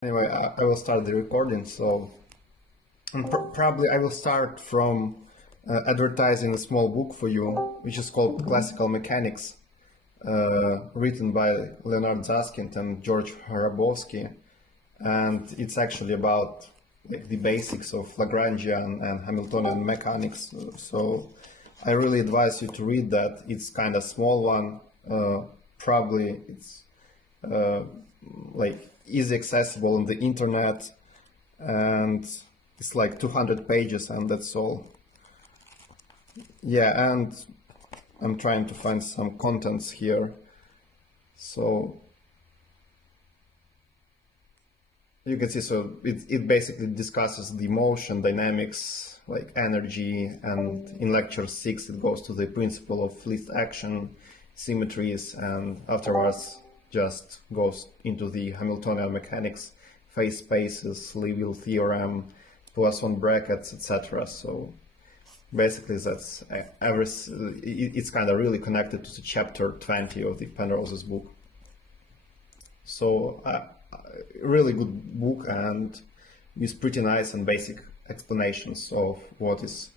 Anyway, I will start the recording. So probably I will start from advertising a small book for you, which is called Classical Mechanics, written by Leonard Susskind and George Hrabovsky. And it's actually about the basics of Lagrangian and Hamiltonian mechanics. So I really advise you to read that. It's kind of small one. Probably it's like easy accessible on the internet, and it's like 200 pages, and that's all. Yeah, and I'm trying to find some contents here. So you can see, so it basically discusses the motion dynamics, like energy, and in lecture 6 it goes to the principle of least action, symmetries, and afterwards just goes into the Hamiltonian mechanics, phase spaces, Liouville theorem, Poisson brackets, etc. So basically that's it's kind of really connected to the chapter 20 of the Penrose's book. So really good book, and with pretty nice and basic explanations of what is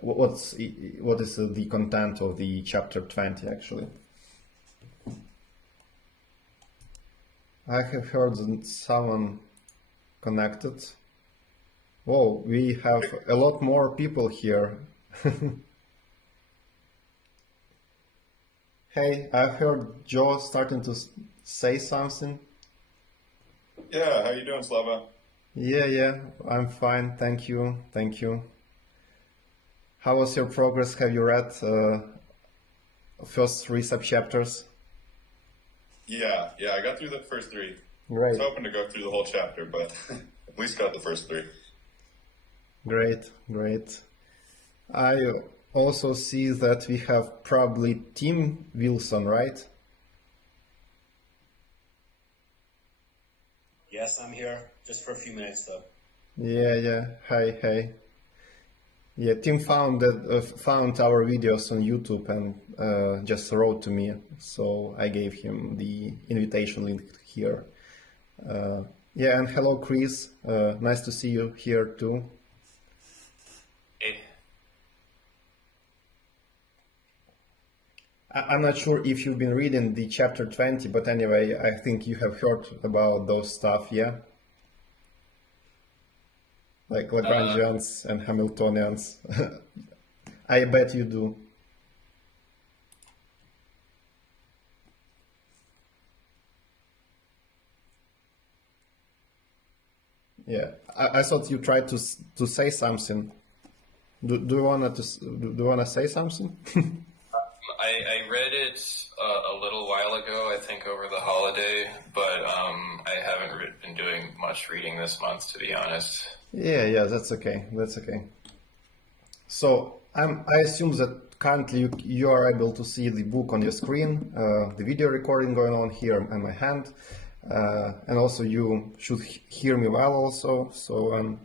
the content of the chapter 20 actually. I have heard that someone connected. Whoa, we have a lot more people here. Hey, I heard Joe starting to say something. Yeah, how you doing, Slava? Yeah, I'm fine, thank you. How was your progress? Have you read first 3 sub-chapters? Yeah, I got through the first 3. Great. I was hoping to go through the whole chapter, but at least got the first 3. Great. I also see that we have probably Tim Wilson, right? Yes, I'm here, just for a few minutes though. Yeah. Hi. Yeah, Tim found our videos on YouTube and just wrote to me, so I gave him the invitation link here. Yeah, and hello, Chris. Nice to see you here too. Hey. I'm not sure if you've been reading the chapter 20, but anyway, I think you have heard about those stuff, yeah? Like Lagrangians and Hamiltonians. I bet you do. Yeah, I thought you tried to say something. Do you wanna say something? I read it a little while ago, I think over the holiday, but I haven't been doing much reading this month, to be honest. Yeah, that's okay. So I assume that currently you are able to see the book on your screen, the video recording going on here in my hand, and also you should hear me well also. So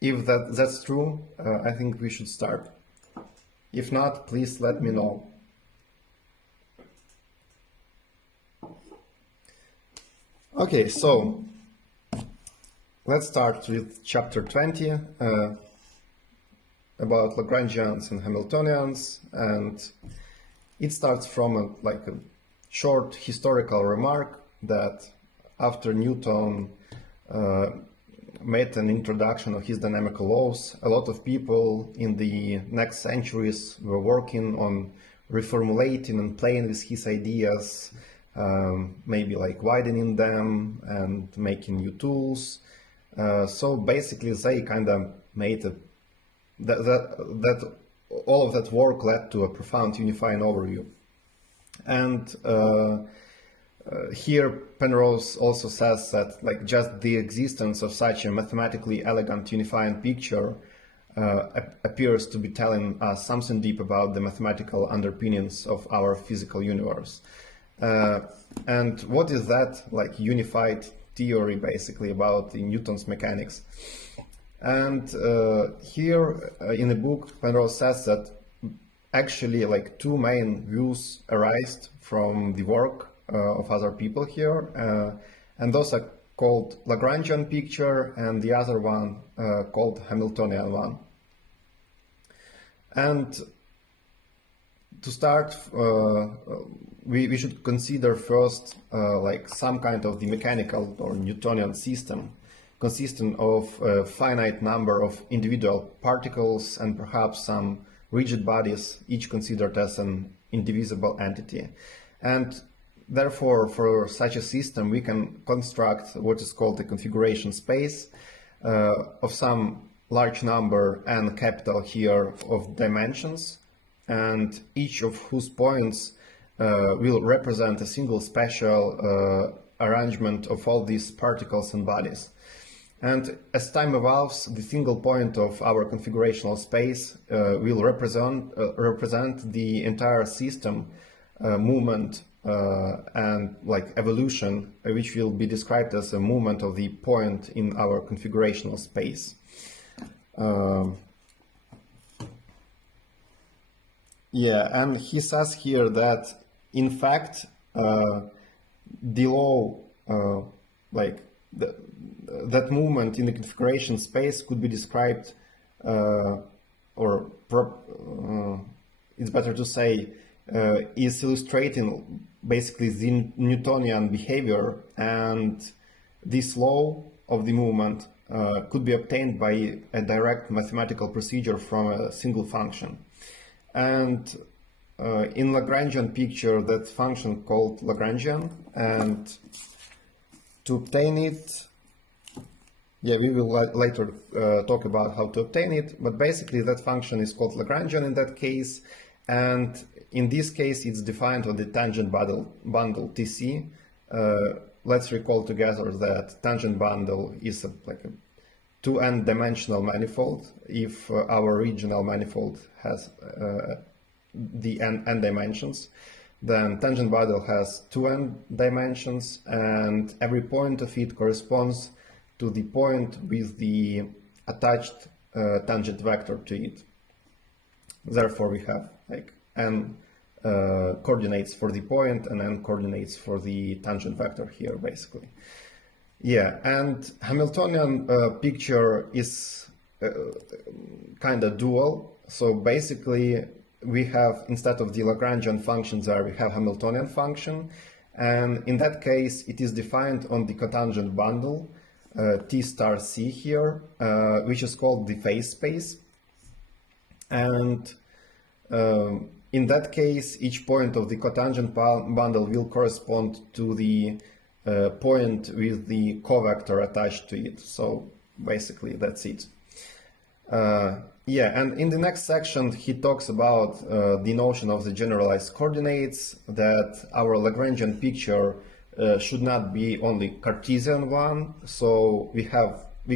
if that's true, I think we should start. If not, please let me know. Okay, so let's start with chapter 20 about Lagrangians and Hamiltonians, and it starts from a short historical remark that after Newton made an introduction of his dynamical laws, a lot of people in the next centuries were working on reformulating and playing with his ideas, maybe like widening them and making new tools. So basically they kind of made that all of that work led to a profound unifying overview. And here Penrose also says that like just the existence of such a mathematically elegant unifying picture appears to be telling us something deep about the mathematical underpinnings of our physical universe. And what is that like unified theory basically about the Newton's mechanics? And here in the book Penrose says that actually like 2 main views arise from the work of other people here, and those are called Lagrangian picture and the other one called Hamiltonian one. And to start, we should consider first like some kind of the mechanical or Newtonian system consisting of a finite number of individual particles and perhaps some rigid bodies, each considered as an indivisible entity. And therefore, for such a system, we can construct what is called a configuration space of some large number n capital here of dimensions, and each of whose points will represent a single spatial arrangement of all these particles and bodies. And as time evolves, the single point of our configurational space will represent the entire system movement and like evolution, which will be described as a movement of the point in our configurational space. Yeah, and he says here that in fact the law that movement in the configuration space could be described it's better to say is illustrating basically the Newtonian behavior, and this law of the movement could be obtained by a direct mathematical procedure from a single function. And in Lagrangian picture, that function called Lagrangian, and to obtain it, yeah, we will later talk about how to obtain it, but basically that function is called Lagrangian in that case, and in this case it's defined on the tangent bundle TC. Let's recall together that tangent bundle is like a 2n dimensional manifold if our original manifold has the n dimensions. Then tangent bundle has 2n dimensions, and every point of it corresponds to the point with the attached tangent vector to it. Therefore, we have like n coordinates for the point and n coordinates for the tangent vector here, basically. Yeah, and Hamiltonian picture is kind of dual. So basically, we have, instead of the Lagrangian function there, we have Hamiltonian function. And in that case, it is defined on the cotangent bundle, T star C here, which is called the phase space. And in that case, each point of the cotangent bundle will correspond to the point with the covector attached to it. So basically, that's it. Yeah, and in the next section, he talks about the notion of the generalized coordinates, that our Lagrangian picture should not be only Cartesian one. So we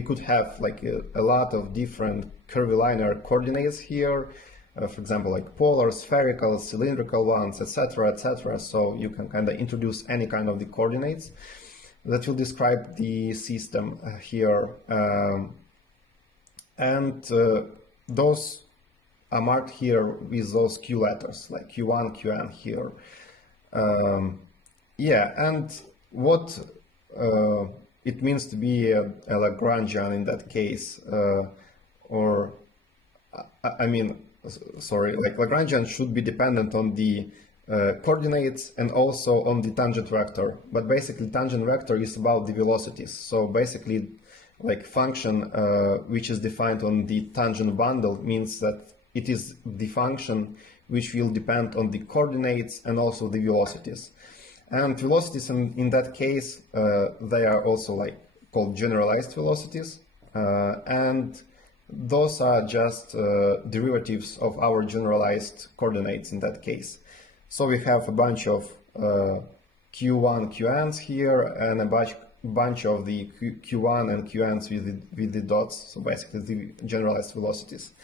could have like a lot of different curvilinear coordinates here, for example, like polar, spherical, cylindrical ones, etc., etc. So you can kind of introduce any kind of the coordinates that will describe the system here. And those are marked here with those Q letters, like Q1, Qn here. Yeah, and what it means to be a Lagrangian in that case, or I mean, sorry, like Lagrangian should be dependent on the coordinates and also on the tangent vector. But basically, tangent vector is about the velocities. So basically, like function which is defined on the tangent bundle means that it is the function which will depend on the coordinates and also the velocities. And velocities in that case, they are also like called generalized velocities. And those are just derivatives of our generalized coordinates in that case. So we have a bunch of Q1, Qn's here, and a bunch of the Q1 and Qn's with the dots, so basically the generalized velocities.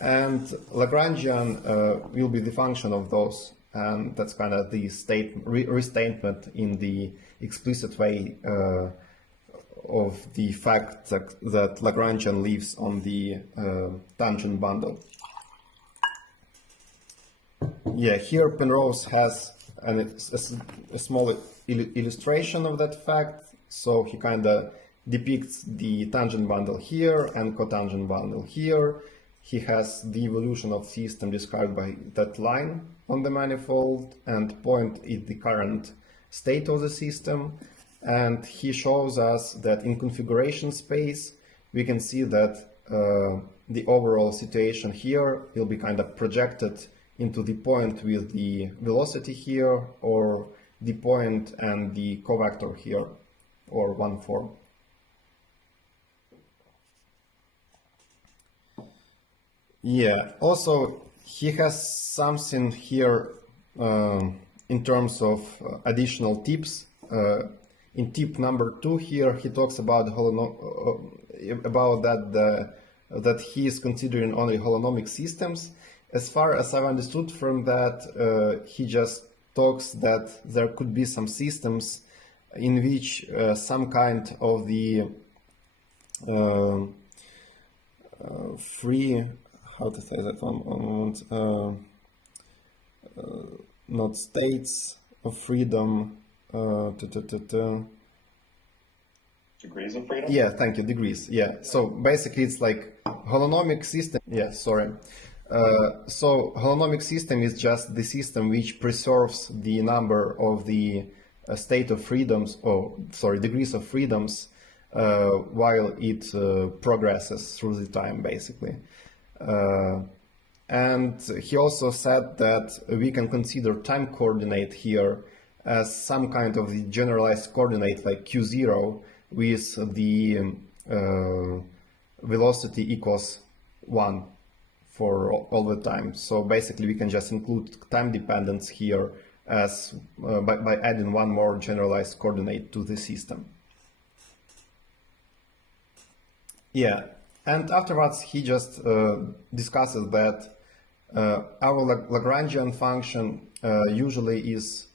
And Lagrangian will be the function of those, and that's kind of the restatement in the explicit way of the fact that Lagrangian lives on the tangent bundle. Yeah, here Penrose has a small illustration of that fact. So he kind of depicts the tangent bundle here and cotangent bundle here. He has the evolution of system described by that line on the manifold, and point is the current state of the system. And he shows us that in configuration space, we can see that the overall situation here will be kind of projected into the point with the velocity here, or the point and the covector here, or one form. Yeah, also he has something here in terms of additional tips. In tip number 2 here, he talks about that he is considering only holonomic systems. As far as I've understood from that, he just talks that there could be some systems in which some kind of the free, how to say that one moment, not states of freedom, Degrees of freedom? yeah, thank you, degrees, yeah. So basically it's like holonomic system, yeah, sorry. So holonomic system is just the system which preserves the number of the state of freedoms, degrees of freedoms, while it progresses through the time, basically. And he also said that we can consider time coordinate here as some kind of the generalized coordinate, like q0, with the velocity equals 1 for all the time. So basically we can just include time dependence here as by adding one more generalized coordinate to the system. Yeah, and afterwards he just discusses that our Lagrangian function usually is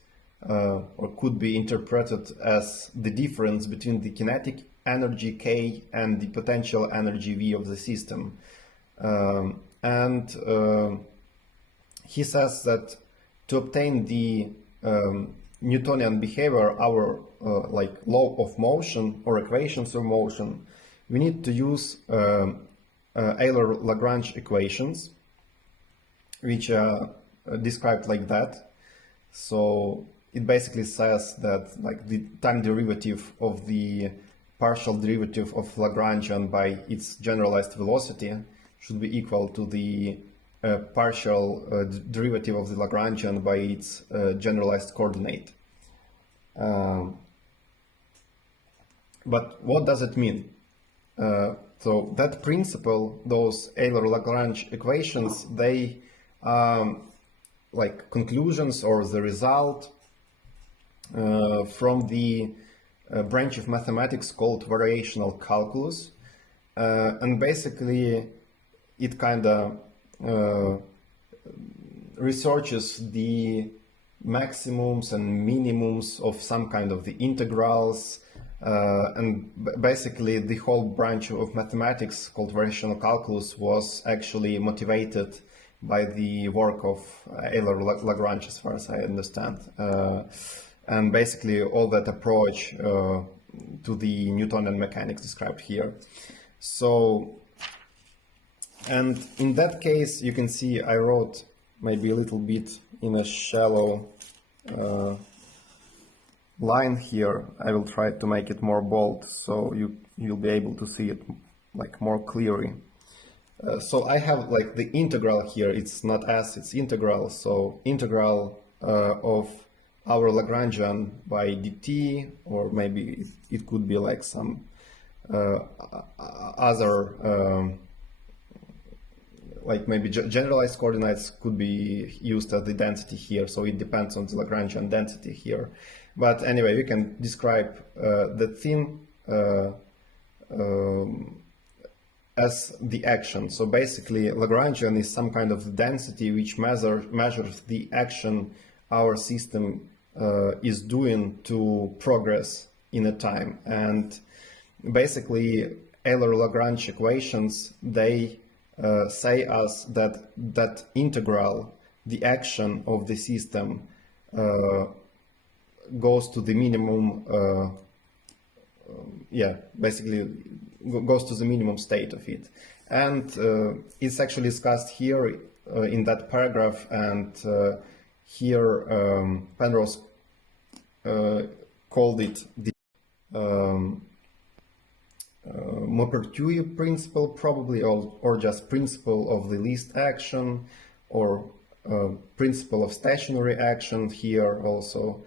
or could be interpreted as the difference between the kinetic energy K and the potential energy V of the system. And he says that to obtain the Newtonian behavior, our like law of motion or equations of motion, we need to use Euler-Lagrange equations, which are described like that. So it basically says that like the time derivative of the partial derivative of Lagrangian by its generalized velocity should be equal to the partial derivative of the Lagrangian by its generalized coordinate. But what does it mean? So that principle, those Euler-Lagrange equations, they are like conclusions or the result from the branch of mathematics called variational calculus, and basically it kind of researches the maximums and minimums of some kind of the integrals, and basically the whole branch of mathematics called variational calculus was actually motivated by the work of Euler-Lagrange, as far as I understand. And basically all that approach to the Newtonian mechanics described here. So, and in that case, you can see I wrote maybe a little bit in a shallow line here. I will try to make it more bold so you'll be able to see it like more clearly. So I have like the integral here, it's not s, it's integral. So integral of our Lagrangian by dt, or maybe it could be like some other, like maybe generalized coordinates could be used as the density here. So it depends on the Lagrangian density here. But anyway, we can describe the thing as the action. So basically Lagrangian is some kind of density which measures the action our system is doing to progress in a time. And basically Euler-Lagrange equations, they say us that that integral, the action of the system, goes to the minimum yeah, basically goes to the minimum state of it. And it's actually discussed here in that paragraph, and here Penrose called it the Maupertuis principle, probably, or just principle of the least action, or principle of stationary action here also.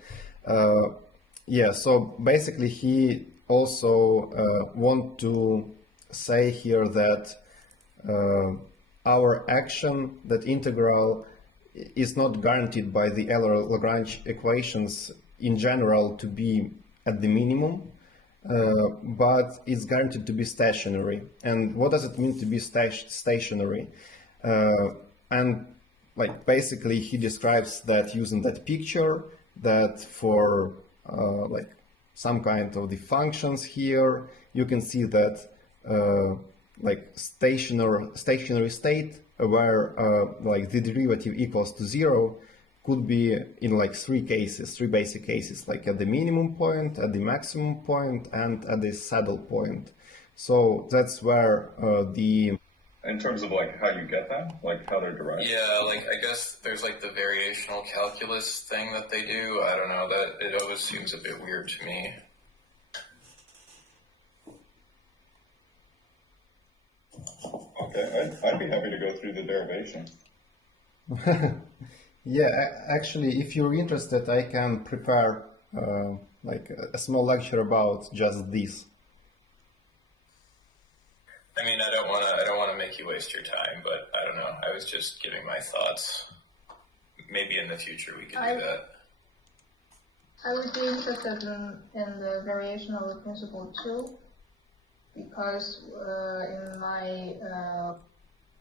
Yeah, so basically he also want to say here that our action, that integral, is not guaranteed by the Euler-Lagrange equations in general to be at the minimum, but it's guaranteed to be stationary. And what does it mean to be stationary? And like basically he describes that using that picture, that for like some kind of the functions here, you can see that like stationary state where like the derivative equals to 0 could be in like three basic cases, like at the minimum point, at the maximum point, and at the saddle point. So that's where the... In terms of like how you get that, like how they're derived? Yeah, like I guess there's like the variational calculus thing that they do. I don't know, that it always seems a bit weird to me. Okay, I'd be happy to go through the derivation. Yeah, actually, if you're interested, I can prepare like a small lecture about just this. I mean, I don't want to make you waste your time, but I don't know. I was just giving my thoughts. Maybe in the future we could do that. I would be interested in the variational principle too, because in my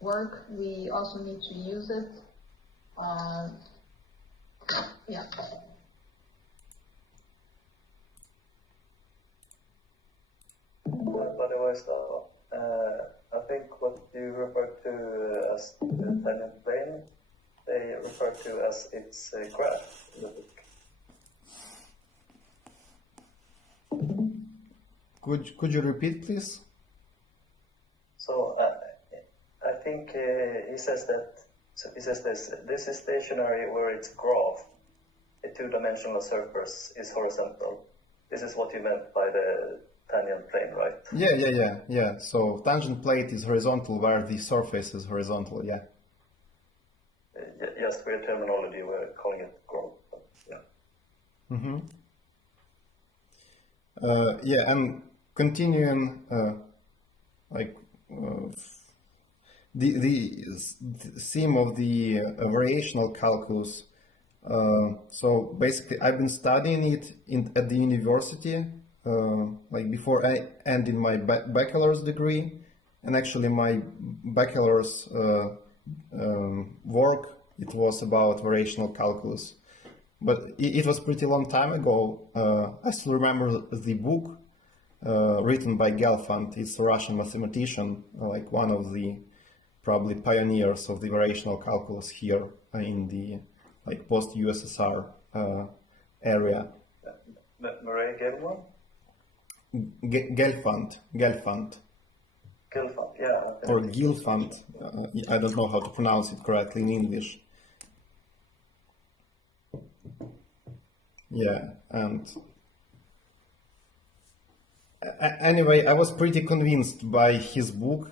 work we also need to use it. Yeah. By the way, Stav, I think what you refer to as the tangent plane, they refer to as its graph in the book. Could you repeat, please? So I think he says that. So he says this is stationary where its graph, a two-dimensional surface, is horizontal. This is what you meant by the tangent plane, right? Yeah. So tangent plate is horizontal where the surface is horizontal, yeah. Yes, weird terminology, we're calling it graph. But yeah. Mm-hmm. Yeah, and continuing, the theme of the variational calculus. So basically, I've been studying it at the university, like before I ended my bachelor's degree, and actually my bachelor's work, it was about variational calculus. But it was pretty long time ago. I still remember the book written by Gelfand. It's a Russian mathematician, like one of the probably pioneers of the variational calculus here in the like post-USSR area. Marie Gelfand? Gelfand, Gelfand, yeah. or Gelfand. I don't know how to pronounce it correctly in English. Yeah, and anyway, I was pretty convinced by his book.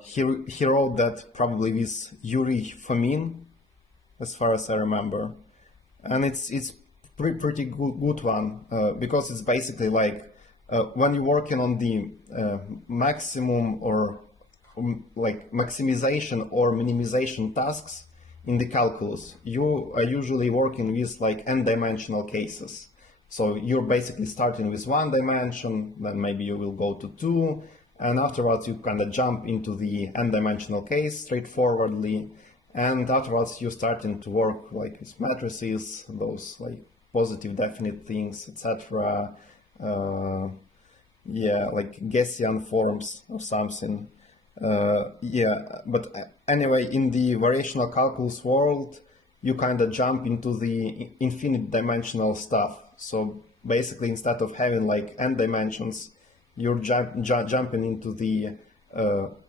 He wrote that probably with Yuri Fomin, as far as I remember, and it's pretty good one because it's basically like when you're working on the maximum or like maximization or minimization tasks in the calculus, you are usually working with like n-dimensional cases. So you're basically starting with one dimension, then maybe you will go to two, and afterwards you kind of jump into the n-dimensional case straightforwardly, and afterwards you're starting to work like with matrices, those like positive definite things, etc. Yeah, like Gaussian forms or something. Yeah, but anyway, in the variational calculus world, you kind of jump into the infinite dimensional stuff. So basically, instead of having like n dimensions, you're jumping into the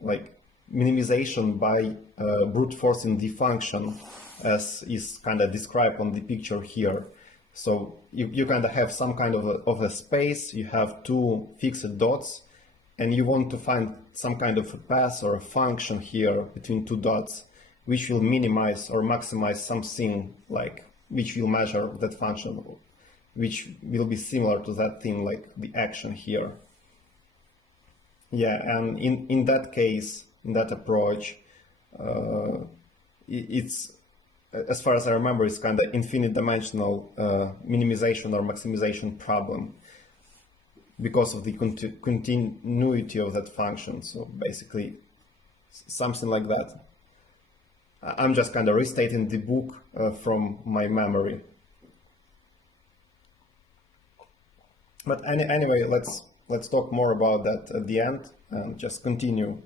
like minimization by brute forcing the function, as is kind of described on the picture here. So you kind of have some kind of a space, you have two fixed dots, and you want to find some kind of a path or a function here between two dots, which will minimize or maximize something, like which will measure that function, which will be similar to that thing, like the action here. Yeah, and in that case, in that approach, it's, as far as I remember, it's kind of infinite dimensional minimization or maximization problem because of the continuity of that function. So basically something like that. I'm just kind of restating the book from my memory. But anyway, let's talk more about that at the end and just continue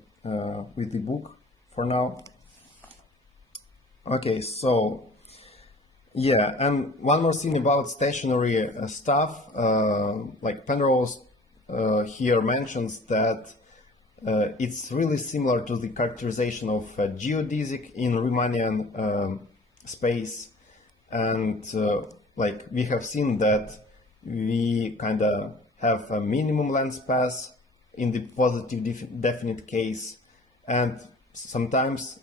with the book for now. Okay, so yeah, and one more thing about stationary stuff, like Penrose here mentions that it's really similar to the characterization of geodesic in Riemannian space, and like we have seen that we kind of have a minimum length path in the positive definite case, and sometimes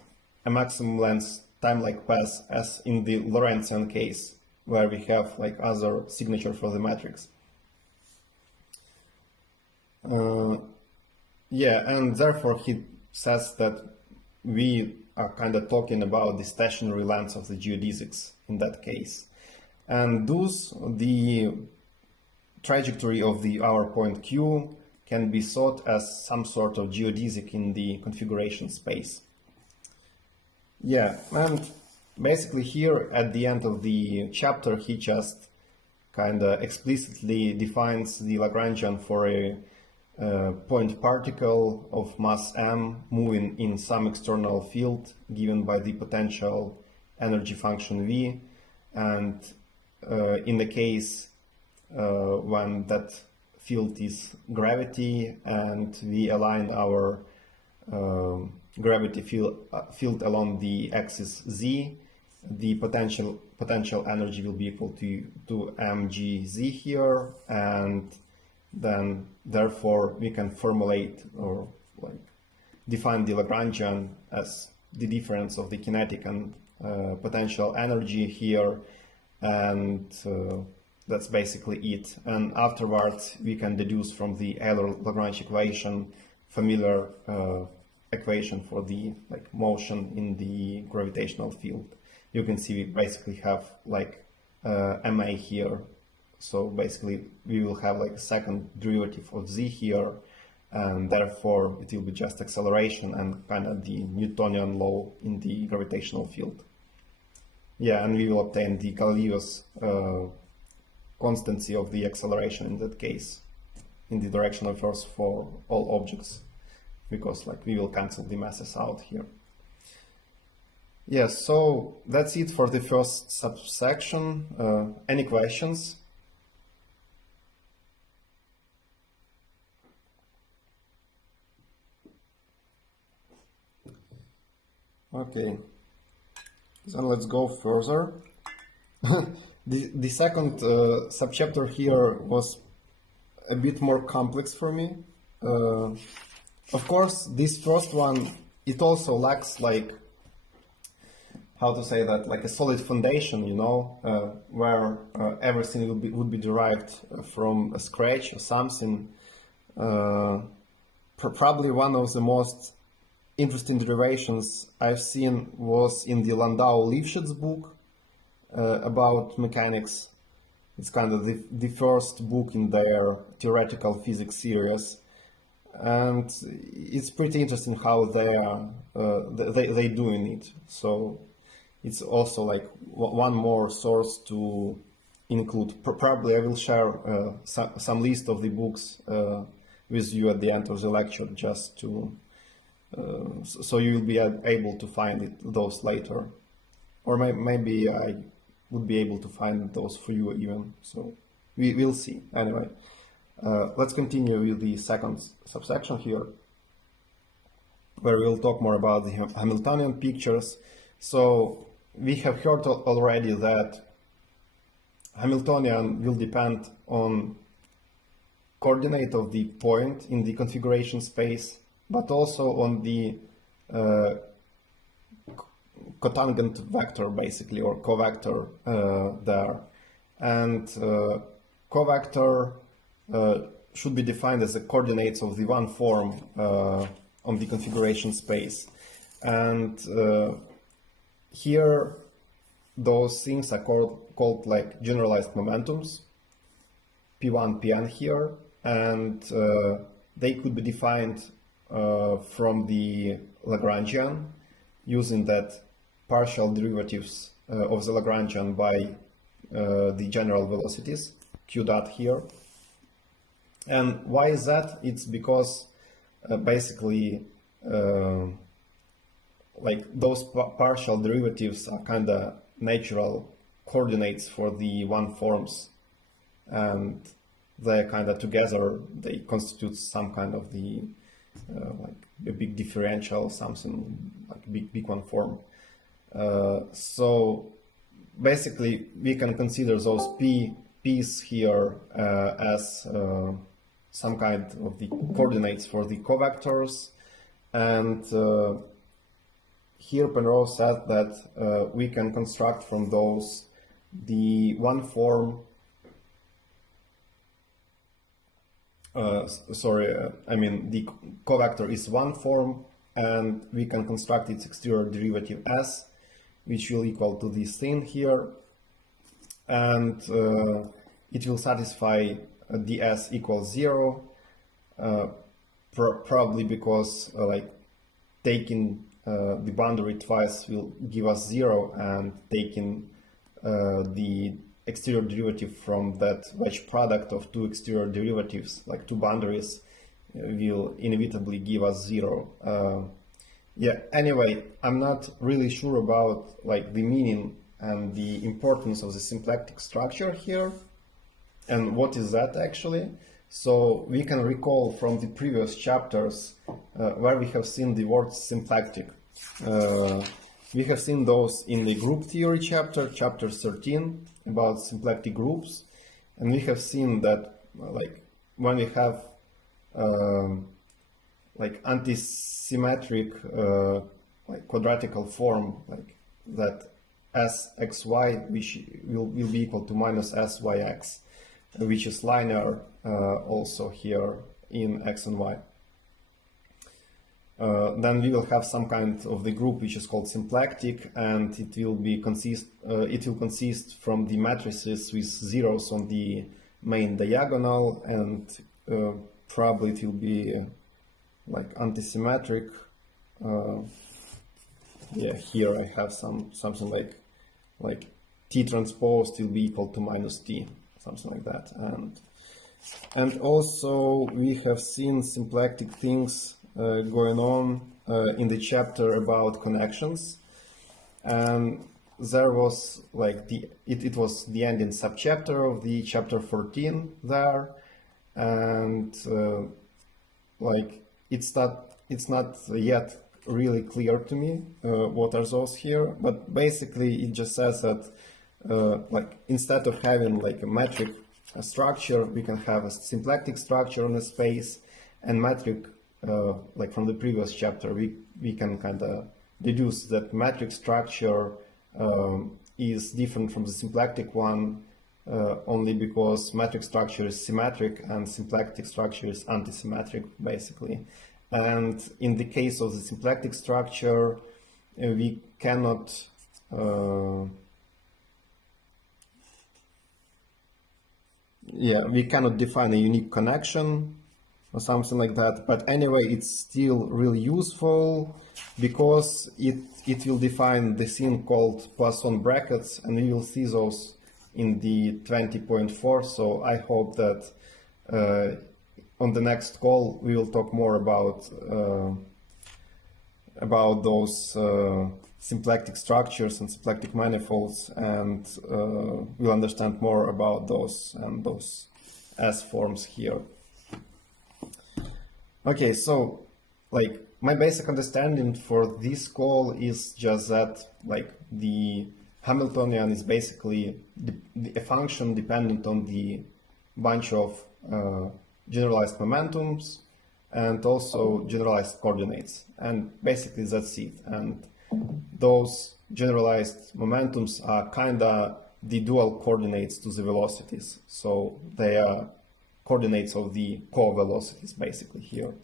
a maximum length time-like path as in the Lorentzian case, where we have like other signature for the matrix. Yeah, and therefore he says that we are kind of talking about the stationary lengths of the geodesics in that case. And thus the trajectory of our point Q can be thought as some sort of geodesic in the configuration space. Yeah, and basically here at the end of the chapter he just kind of explicitly defines the Lagrangian for a point particle of mass m moving in some external field given by the potential energy function V, and in the case when that field is gravity and we align our gravity field along the axis z, the potential energy will be equal to mgz here, and then therefore we can formulate or like define the Lagrangian as the difference of the kinetic and potential energy here, and that's basically it. And afterwards we can deduce from the Euler-Lagrange equation familiar equation for the like motion in the gravitational field. You can see we basically have like ma here. So basically we will have like a second derivative of z here, and therefore it will be just acceleration and kind of the Newtonian law in the gravitational field. Yeah, and we will obtain the Galileo's constancy of the acceleration in that case in the direction of force for all objects, because like we will cancel the masses out here. Yes, so that's it for the first subsection. Any questions? Okay, then let's go further. The second subchapter here was a bit more complex for me. Of course, this first one, it also lacks like, how to say that, like a solid foundation, you know, where everything would be derived from a scratch or something. Probably one of the most interesting derivations I've seen was in the Landau Lifshitz book about mechanics. It's kind of the first book in their theoretical physics series, and it's pretty interesting how they doing it. So it's also like one more source to include. Probably I will share some list of the books with you at the end of the lecture, just to so you will be able to find those later, or maybe I would be able to find those for you even. So we will see anyway. Let's continue with the second subsection here, where we'll talk more about the Hamiltonian pictures. So we have heard already that Hamiltonian will depend on coordinate of the point in the configuration space, but also on the cotangent vector, basically, or covector there. And covector should be defined as the coordinates of the one form on the configuration space. And here, those things are called like generalized momentums, P1, Pn here, and they could be defined from the Lagrangian using that partial derivatives of the Lagrangian by the general velocities, q dot here. And why is that? It's because basically like those partial derivatives are kind of natural coordinates for the one forms, and they're kind of together, they constitute some kind of the like a big differential, something like big one form. So basically we can consider those p's here as some kind of the coordinates for the covectors, and here Penrose said that we can construct from those the one form, the covector is one form, and we can construct its exterior derivative S, which will equal to this thing here, and it will satisfy ds equals 0, probably because like taking the boundary twice will give us 0, and taking the exterior derivative from that wedge product of two exterior derivatives, like two boundaries, will inevitably give us 0. Yeah, anyway, I'm not really sure about like the meaning and the importance of the symplectic structure here, and what is that actually. So we can recall from the previous chapters where we have seen the word symplectic. We have seen those in the group theory chapter 13, about symplectic groups, and we have seen that like when we have like antisymmetric like quadratical form, like that sxy, which will be equal to minus syx, which is linear also here in x and y. Then we will have some kind of the group which is called symplectic, and it will consist from the matrices with zeros on the main diagonal, and probably it will be like antisymmetric. Yeah, here I have something like t transposed will be equal to minus t, something like that. And also we have seen symplectic things going on in the chapter about connections, and there was like it was the ending subchapter of the chapter 14 there, and like it's not yet really clear to me what are those here, but basically it just says that like instead of having like a metric structure, we can have a symplectic structure on a space, and metric like from the previous chapter, we can kind of deduce that metric structure is different from the symplectic one only because metric structure is symmetric and symplectic structure is antisymmetric, basically. And in the case of the symplectic structure, we cannot define a unique connection or something like that, but anyway, it's still really useful because it will define the thing called Poisson brackets, and we will see those in the 20.4. So I hope that on the next call we will talk more about those symplectic structures and symplectic manifolds, and we'll understand more about those and those S forms here. Okay, so like my basic understanding for this call is just that like the Hamiltonian is basically a function dependent on the bunch of generalized momentums and also generalized coordinates, and basically that's it. And those generalized momentums are kinda the dual coordinates to the velocities, so they are coordinates of the co-velocities basically here.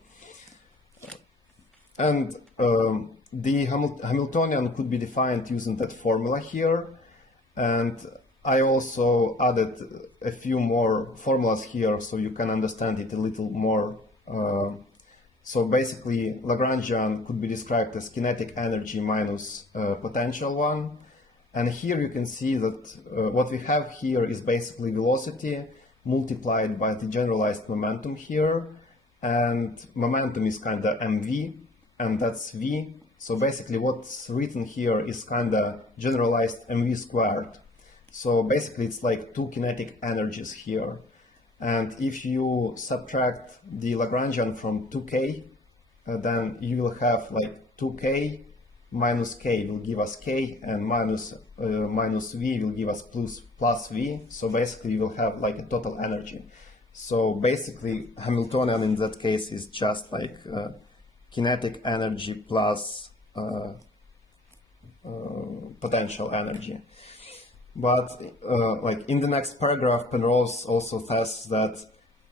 And the Hamiltonian could be defined using that formula here, and I also added a few more formulas here so you can understand it a little more. So basically Lagrangian could be described as kinetic energy minus potential one, and here you can see that what we have here is basically velocity multiplied by the generalized momentum here, and momentum is kind of mv, and that's v. So basically what's written here is kind of generalized mv squared. So basically it's like two kinetic energies here. And if you subtract the Lagrangian from 2k, then you will have like 2k minus k will give us k, and minus v will give us plus v. So basically you will have like a total energy. So basically Hamiltonian in that case is just like kinetic energy plus potential energy. But like in the next paragraph, Penrose also says that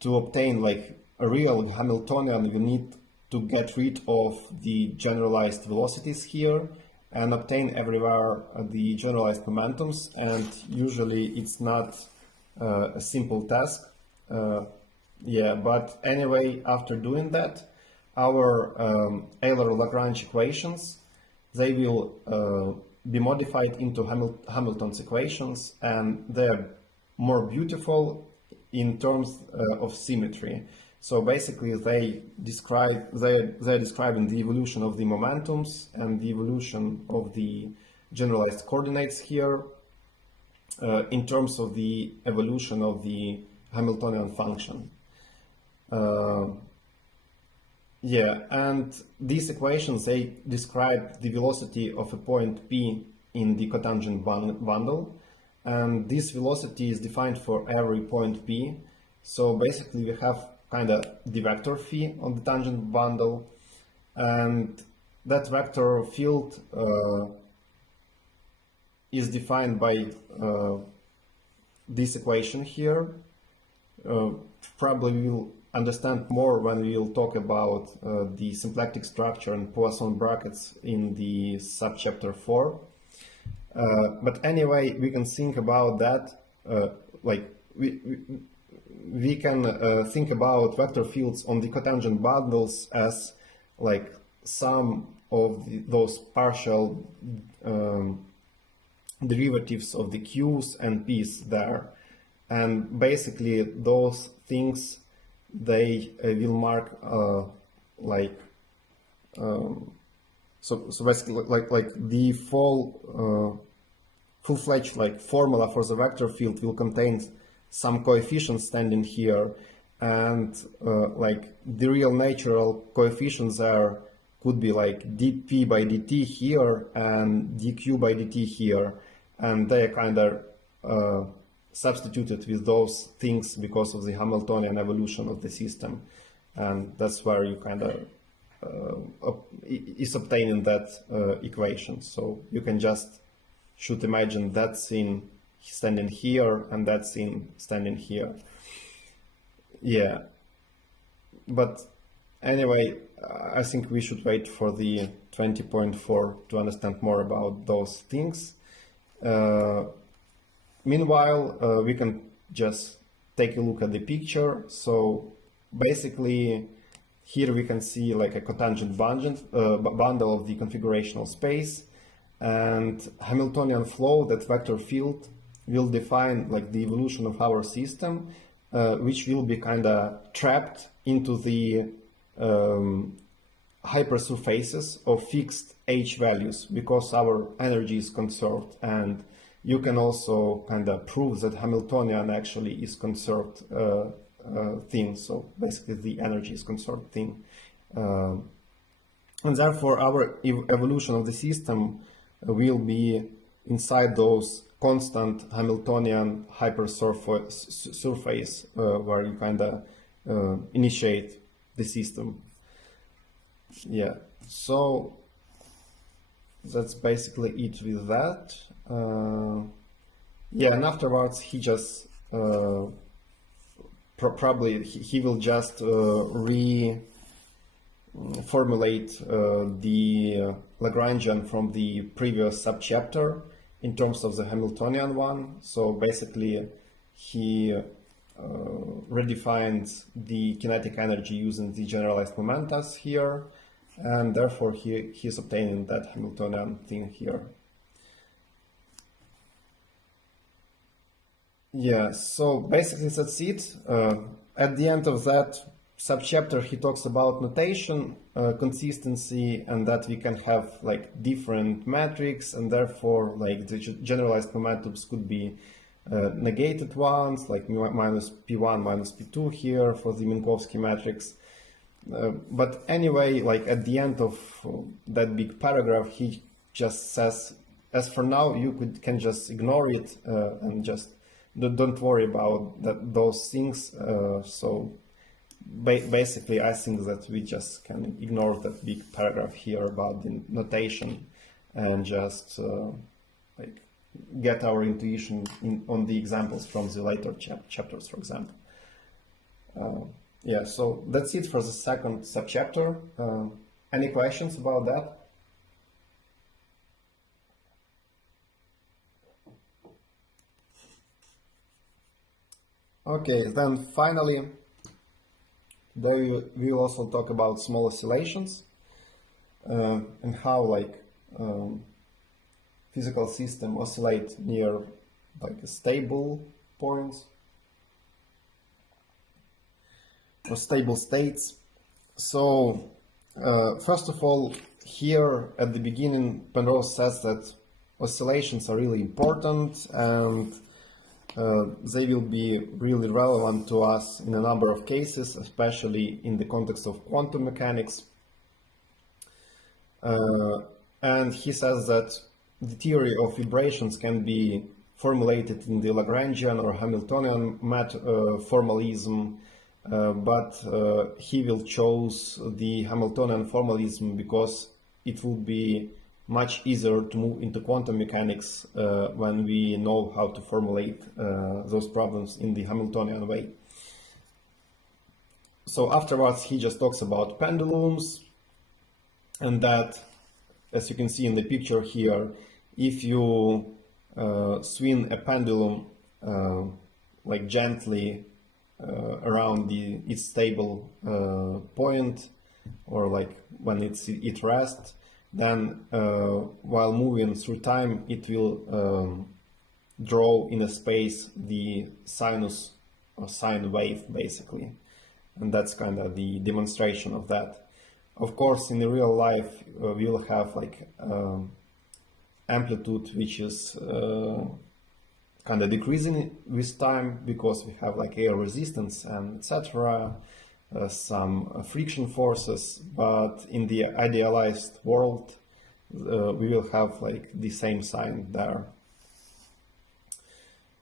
to obtain like a real Hamiltonian, you need to get rid of the generalized velocities here and obtain everywhere the generalized momentums. And usually it's not a simple task. Yeah, but anyway, after doing that, our Euler-Lagrange equations, they will be modified into Hamilton's equations, and they're more beautiful in terms of symmetry. So basically they're describing the evolution of the momentums and the evolution of the generalized coordinates here in terms of the evolution of the Hamiltonian function. Yeah, and these equations, they describe the velocity of a point P in the cotangent bundle, and this velocity is defined for every point P. So basically we have kind of the vector phi on the tangent bundle, and that vector field is defined by this equation here. Probably we'll understand more when we'll talk about the symplectic structure and Poisson brackets in the subchapter 4. But anyway, we can think about that, like we can think about vector fields on the cotangent bundles as like some of those partial derivatives of the q's and p's there. And basically those things, they will mark so basically like the full-fledged like formula for the vector field will contain some coefficients standing here, and like the real natural coefficients there could be like dp by dt here and dq by dt here, and they are kind of substituted with those things because of the Hamiltonian evolution of the system, and that's where you kind of is obtaining that equation. So you can just should imagine that scene standing here and that scene standing here. Yeah, but anyway, I think we should wait for the 20.4 to understand more about those things. Meanwhile, we can just take a look at the picture. So basically here we can see like a cotangent bundle of the configurational space, and Hamiltonian flow, that vector field, will define like the evolution of our system, which will be kind of trapped into the hypersurfaces of fixed h values because our energy is conserved. And you can also kind of prove that Hamiltonian actually is conserved thing. So basically the energy is conserved thing. And therefore our evolution of the system will be inside those constant Hamiltonian hypersurface where you kind of initiate the system. Yeah, so that's basically it with that. Yeah, and afterwards he just probably he will just reformulate the Lagrangian from the previous subchapter in terms of the Hamiltonian one. So basically he redefines the kinetic energy using the generalized momentas here, and therefore he is obtaining that Hamiltonian thing here. Yeah, so basically that's it. At the end of that subchapter he talks about notation, consistency, and that we can have like different metrics, and therefore like the generalized momentums could be negated ones, like minus P1 minus P2 here for the Minkowski matrix. But anyway, like at the end of that big paragraph he just says, as for now you can just ignore it and just don't worry about those things. So basically I think that we just can ignore that big paragraph here about the notation and just like get our intuition on the examples from the later chapters, for example. Yeah, so that's it for the second subchapter. Any questions about that? Okay, then finally, we will also talk about small oscillations and how like physical system oscillate near like stable points or stable states. So first of all, here at the beginning Penrose says that oscillations are really important and they will be really relevant to us in a number of cases, especially in the context of quantum mechanics. And he says that the theory of vibrations can be formulated in the Lagrangian or Hamiltonian formalism, but he will choose the Hamiltonian formalism because it will be much easier to move into quantum mechanics when we know how to formulate those problems in the Hamiltonian way. So afterwards he just talks about pendulums, and that, as you can see in the picture here, if you swing a pendulum like gently around its stable point, or like when it rests, then while moving through time it will draw in a space the sinus or sine wave basically, and that's kind of the demonstration of that. Of course in the real life we will have like amplitude which is kind of decreasing with time because we have like air resistance and etc. Some friction forces, but in the idealized world we will have like the same sign there.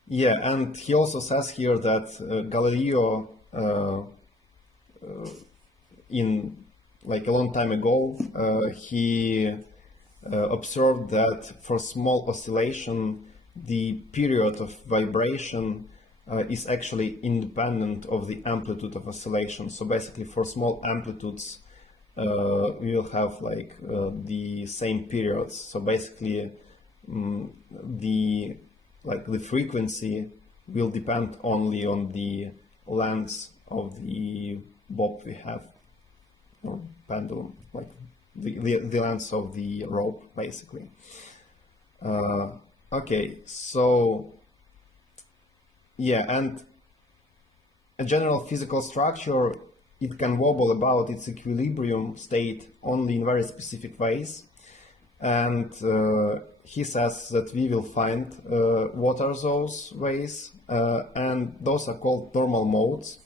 Yeah, and he also says here that Galileo in like a long time ago he observed that for small oscillation the period of vibration is actually independent of the amplitude of oscillation. So basically for small amplitudes we will have like the same periods. So basically the frequency will depend only on the length of the bob we have, or pendulum, like the length of the rope basically. Okay, so yeah, and a general physical structure, it can wobble about its equilibrium state only in very specific ways, and he says that we will find what are those ways, and those are called normal modes.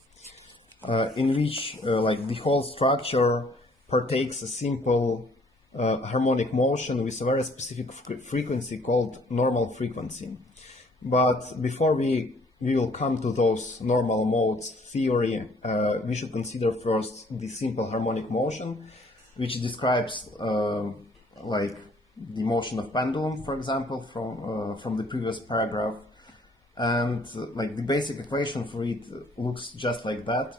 in which like the whole structure partakes a simple harmonic motion with a very specific frequency called normal frequency. But before we will come to those normal modes theory, we should consider first the simple harmonic motion, which describes like the motion of pendulum, for example, from the previous paragraph. And like the basic equation for it looks just like that.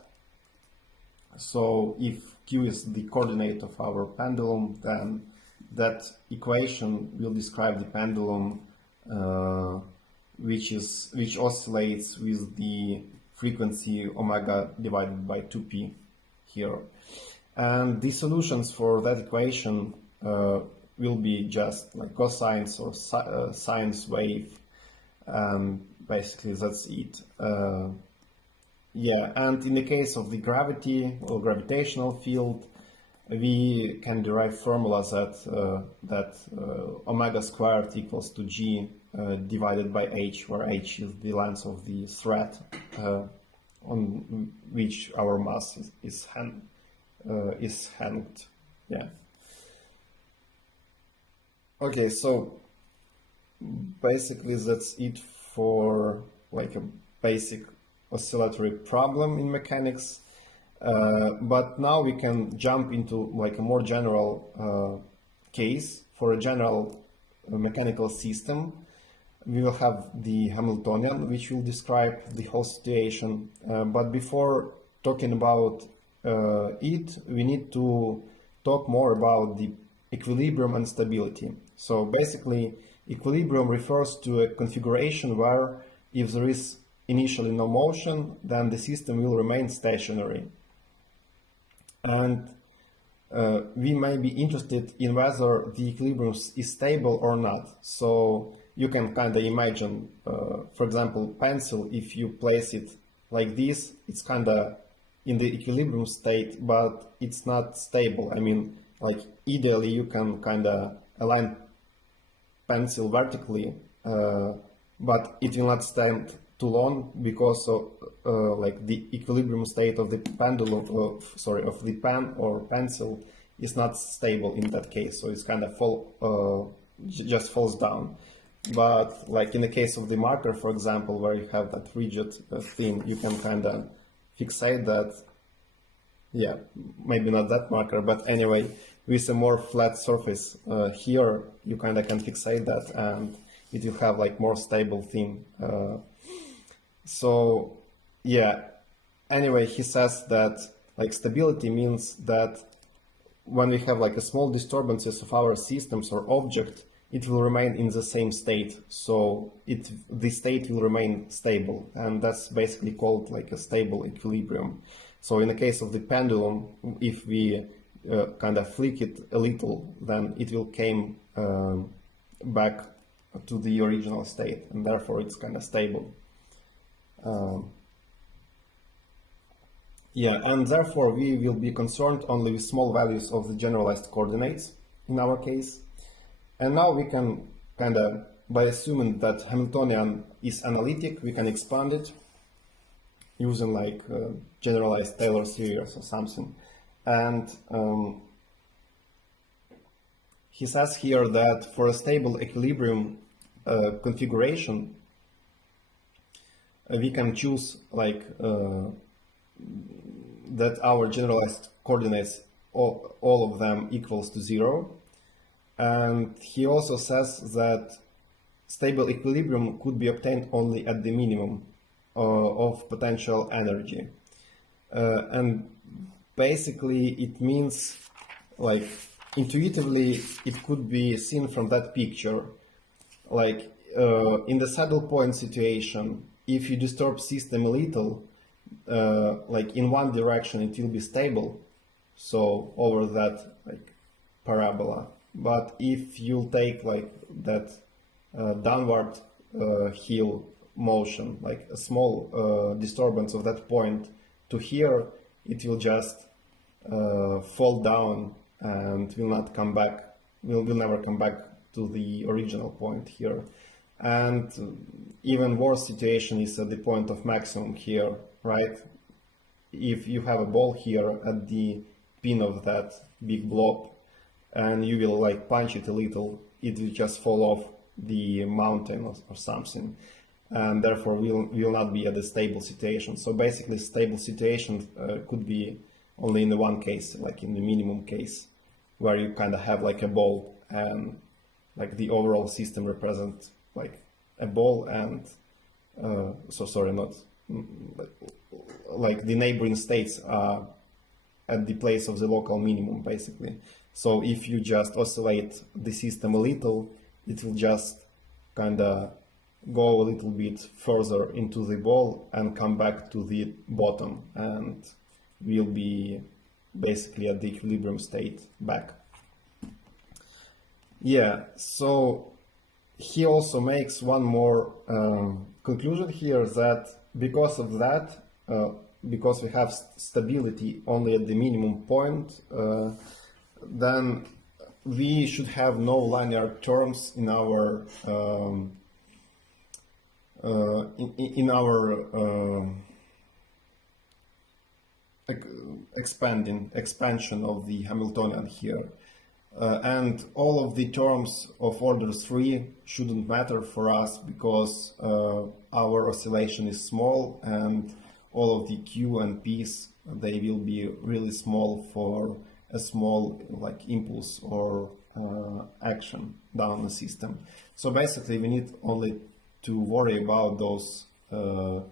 So if Q is the coordinate of our pendulum, then that equation will describe the pendulum which oscillates with the frequency omega divided by 2p here. And the solutions for that equation will be just like cosines or sines wave. Basically, that's it. Yeah, and in the case of the gravity or gravitational field, we can derive formulas that omega squared equals to g divided by h, where h is the length of the thread on which our mass is hanged. Yeah. Okay, so basically that's it for like a basic oscillatory problem in mechanics. But now we can jump into like a more general case for a general mechanical system. We will have the Hamiltonian, which will describe the whole situation. But before talking about it, we need to talk more about the equilibrium and stability. So basically, equilibrium refers to a configuration where if there is initially no motion, then the system will remain stationary. And we may be interested in whether the equilibrium is stable or not. So you can kind of imagine, for example, pencil, if you place it like this, it's kind of in the equilibrium state, but it's not stable. I mean, like ideally you can kind of align pencil vertically, but it will not stand too long because of like the equilibrium state of the pendulum, of the pen or pencil is not stable in that case. So it's kind of just falls down. But like in the case of the marker, for example, where you have that rigid thing, you can kind of fixate that. Yeah, maybe not that marker, but anyway, with a more flat surface here, you kind of can fixate that and it will have like more stable thing. So yeah, anyway, he says that like stability means that when we have like a small disturbances of our systems or object, it will remain in the same state. So the state will remain stable, and that's basically called like a stable equilibrium. So in the case of the pendulum, if we kind of flick it a little, then it will come back to the original state, and therefore it's kind of stable. Yeah, and therefore we will be concerned only with small values of the generalized coordinates in our case. And now we can kind of, by assuming that Hamiltonian is analytic, we can expand it using like generalized Taylor series or something. And he says here that for a stable equilibrium configuration, we can choose like that our generalized coordinates, all of them equals to 0. And he also says that stable equilibrium could be obtained only at the minimum of potential energy. And basically it means like intuitively it could be seen from that picture. Like in the saddle point situation, if you disturb system a little, like in one direction it will be stable, so over that like parabola. But if you take like that downward heel motion, like a small disturbance of that point to here, it will just fall down and will not come back, will never come back to the original point here. And even worse situation is at the point of maximum here, right? if you have a ball here at the pin of that big blob, and you will like punch it a little, it will just fall off the mountain or something, and therefore will not be at a stable situation. So basically, stable situation could be only in the one case, like in the minimum case, where you kind of have like a ball, and like the overall system represents like a ball, and like the neighboring states are at the place of the local minimum, basically. So if you just oscillate the system a little, it will just kind of go a little bit further into the ball and come back to the bottom, and will be basically at the equilibrium state back. Yeah, so he also makes one more conclusion here, that because of that, because we have stability only at the minimum point, then we should have no linear terms in our expansion of the Hamiltonian here. And all of the terms of order 3 shouldn't matter for us, because our oscillation is small, and all of the Q and P's, they will be really small for a small like impulse or action down the system. So basically we need only to worry about those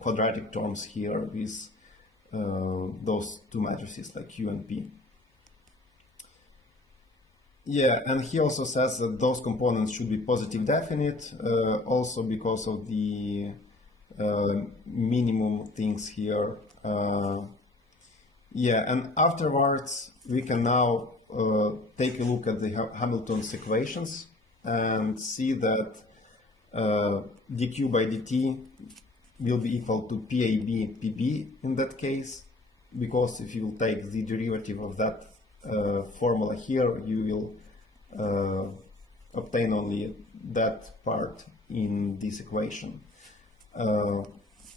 quadratic terms here with those two matrices like Q and P. Yeah, and he also says that those components should be positive definite, also because of the minimum things here. Yeah, and afterwards we can now take a look at the Hamilton's equations and see that dq by dt will be equal to PAB PB in that case, because if you take the derivative of that formula here, you will obtain only that part in this equation.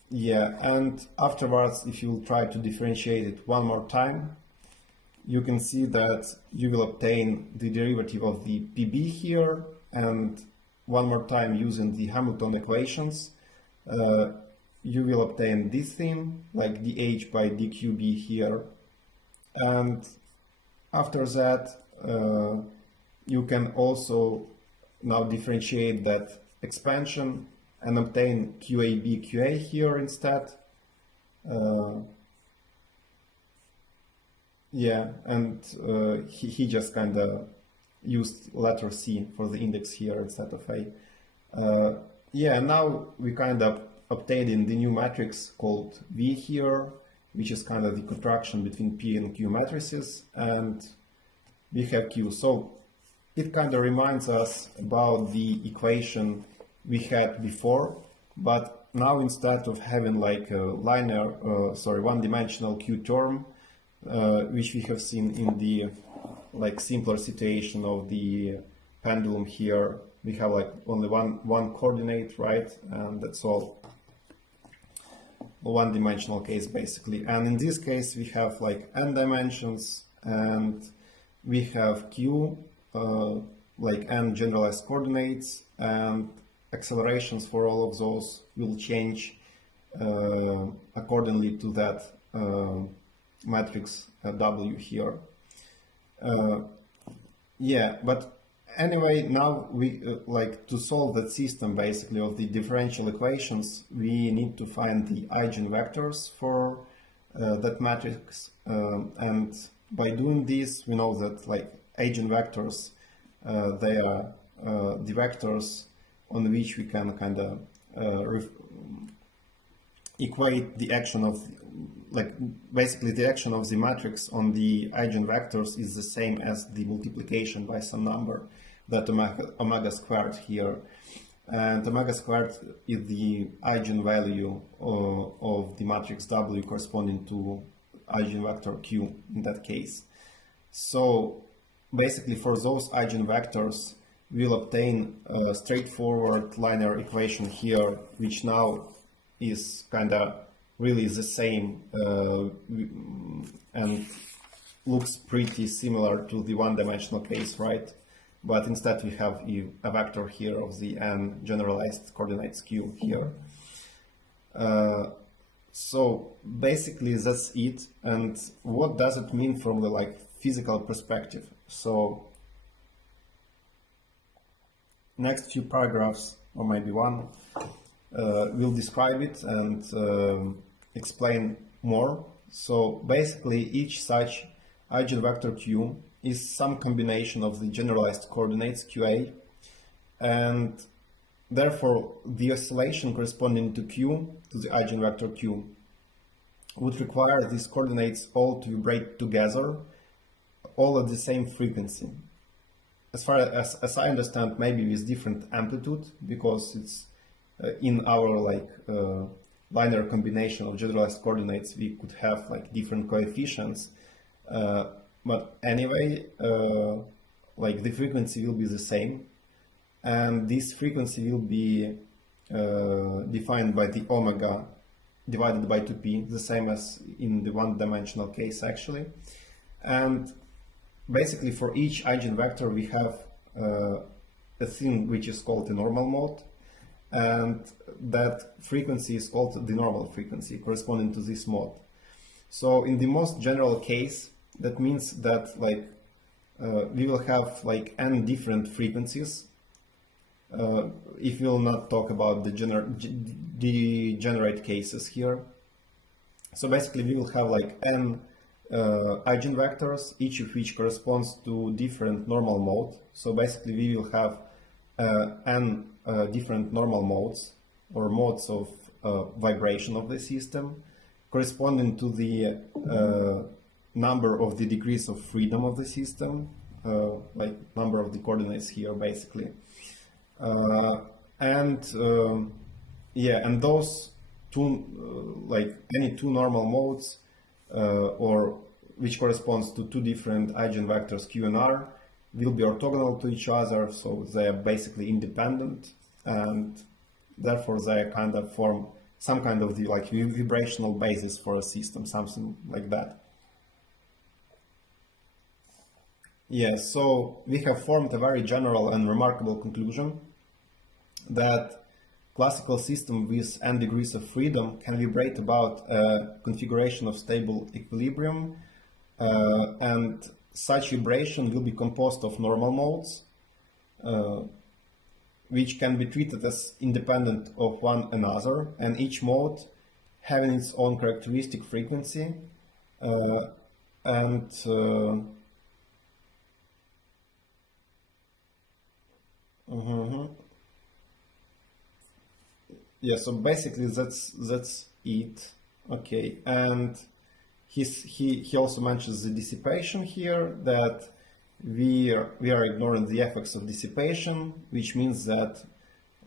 Yeah, and afterwards, if you try to differentiate it one more time, you can see that you will obtain the derivative of the PB here, and one more time using the Hamilton equations, you will obtain this thing, like dH by dQB here, and after that, you can also now differentiate that expansion and obtain QAB QA here instead. Yeah, and he just kind of used letter C for the index here instead of A. Yeah, now we kind of obtained the new matrix called V here, which is kind of the contraction between P and Q matrices, and we have Q. So it kind of reminds us about the equation we had before, but now instead of having like a linear, one-dimensional Q term, which we have seen in the like simpler situation of the pendulum here, we have like only one coordinate, right? And that's all. One-dimensional case basically. And in this case we have like n dimensions, and we have Q, like n generalized coordinates, and accelerations for all of those will change accordingly to that matrix W here. Yeah, but anyway, now we like to solve that system basically of the differential equations, we need to find the eigenvectors for that matrix, and by doing this we know that like eigenvectors, they are the vectors on which we can kind of equate the action of, like basically the action of the matrix on the eigenvectors is the same as the multiplication by some number, that omega squared here, and omega squared is the eigenvalue of the matrix W corresponding to eigenvector Q in that case. So basically for those eigenvectors we'll obtain a straightforward linear equation here, which now is kind of really is the same and looks pretty similar to the one-dimensional case, right? But instead we have a vector here of the n generalized coordinates q here. So basically that's it. And what does it mean from the like physical perspective? So next few paragraphs, or maybe one, will describe it and explain more. So basically each such eigenvector q is some combination of the generalized coordinates qa, and therefore the oscillation corresponding to q, to the eigenvector q, would require these coordinates all to vibrate together, all at the same frequency. As far as I understand, maybe with different amplitude, because it's in our like linear combination of generalized coordinates, we could have like different coefficients. But anyway, like the frequency will be the same, and this frequency will be defined by the omega divided by 2p, the same as in the one-dimensional case actually. And basically for each eigenvector we have a thing which is called the normal mode, and that frequency is called the normal frequency corresponding to this mode. So in the most general case, that means that like we will have like n different frequencies if we will not talk about the degenerate cases here. So basically we will have like n eigenvectors, each of which corresponds to different normal mode. So basically we will have n different normal modes or modes of vibration of the system corresponding to the number of the degrees of freedom of the system, like number of the coordinates here basically. Yeah, and those two, like any two normal modes, or which corresponds to two different eigenvectors q and r, will be orthogonal to each other, so they are basically independent, and therefore they kind of form some kind of the like vibrational basis for a system, something like that. Yeah, so we have formed a very general and remarkable conclusion that classical system with n degrees of freedom can vibrate about a configuration of stable equilibrium, and such vibration will be composed of normal modes, which can be treated as independent of one another, and each mode having its own characteristic frequency, yeah, so basically that's it. Okay, and he also mentions the dissipation here, that we are ignoring the effects of dissipation, which means that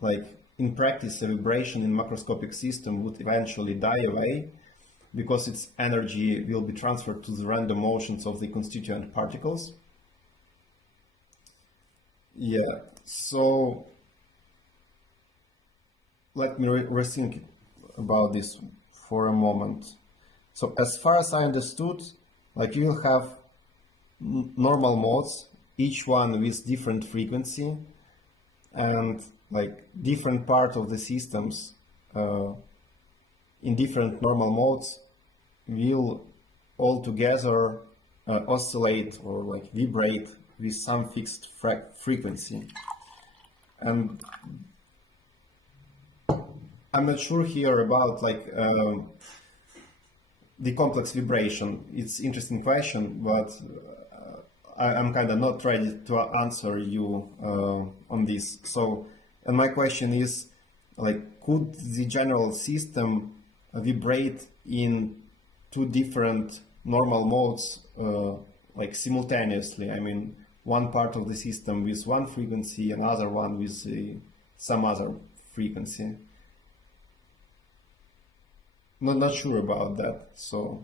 like in practice a vibration in macroscopic system would eventually die away because its energy will be transferred to the random motions of the constituent particles. Yeah, so let me rethink about this for a moment. So as far as I understood, like you will have normal modes, each one with different frequency, and like different part of the systems in different normal modes will all together oscillate or like vibrate with some fixed frequency. And I'm not sure here about like the complex vibration. It's an interesting question, but I'm kind of not ready to answer you on this. So, and my question is, like, could the general system vibrate in two different normal modes, like simultaneously? I mean, one part of the system with one frequency, another one with some other frequency. Not sure about that. So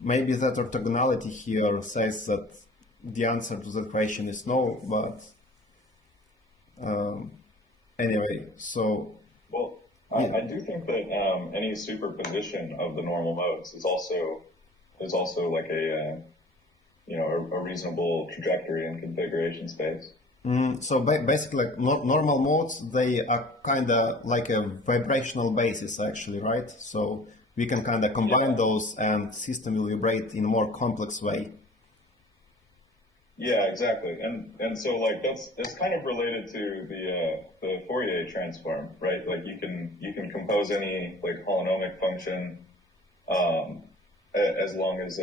maybe that orthogonality here says that the answer to that question is no, but anyway, so Well, I do think that any superposition of the normal modes is also like a a reasonable trajectory in configuration space. So basically, like, normal modes, they are kind of like a vibrational basis, actually, right? So we can kind of combine those, and system will vibrate in a more complex way. Yeah, exactly, and so like that's kind of related to the Fourier transform, right? Like you can compose any like holonomic function as long as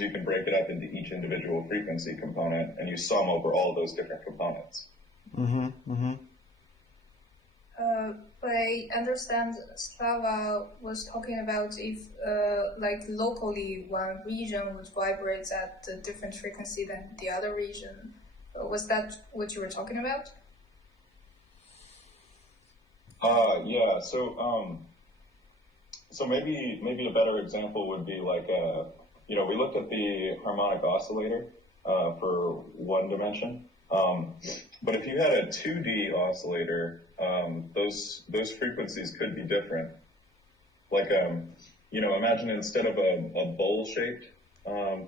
you can break it up into each individual frequency component, and you sum over all those different components. But I understand Slava was talking about if, like, locally one region would vibrate at a different frequency than the other region. Was that what you were talking about? Yeah. So maybe a better example would be like we looked at the harmonic oscillator for one dimension. But if you had a 2D oscillator, those frequencies could be different. Like, imagine instead of a bowl-shaped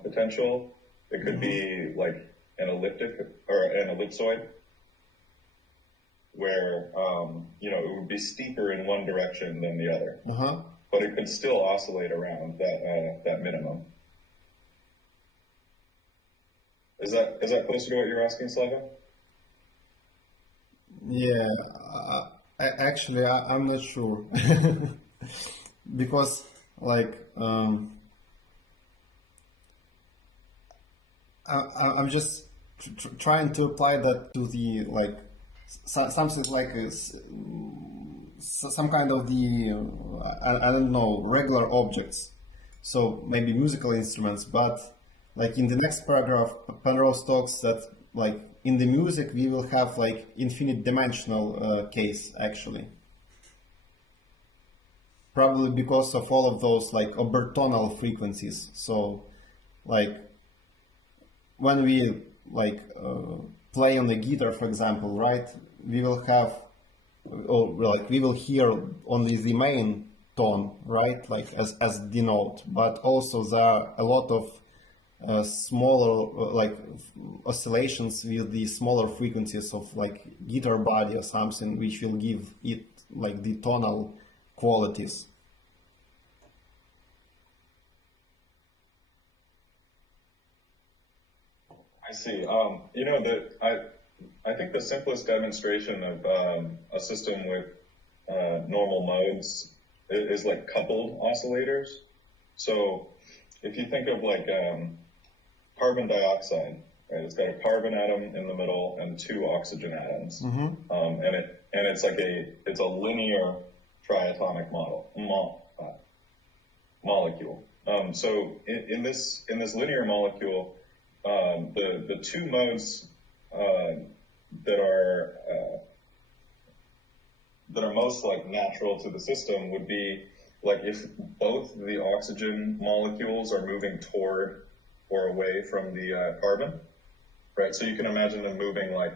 potential, it could be like an elliptic or an ellipsoid, where it would be steeper in one direction than the other, but it could still oscillate around that minimum. Is that closer to what you're asking, Slava? Yeah, I'm not sure. Because, like, I'm just trying to apply that to the, like, something like some kind of the, I don't know, regular objects. So maybe musical instruments, but, like, in the next paragraph, Penrose talks that, like, in the music we will have like infinite dimensional case, actually. Probably because of all of those like obertonal frequencies. So, like, when we like play on the guitar, for example, right? We will have, or like we will hear only the main tone, right? Like as the note, but also there are a lot of smaller like oscillations with the smaller frequencies of like guitar body or something, which will give it like the tonal qualities. I see. I think the simplest demonstration of a system with normal modes is like coupled oscillators. So if you think of like carbon dioxide, right? It's got a carbon atom in the middle and two oxygen atoms, and it's like it's a linear triatomic molecule. So in this linear molecule, the two modes that are most like natural to the system would be like if both the oxygen molecules are moving toward or away from the carbon, right? So you can imagine them moving like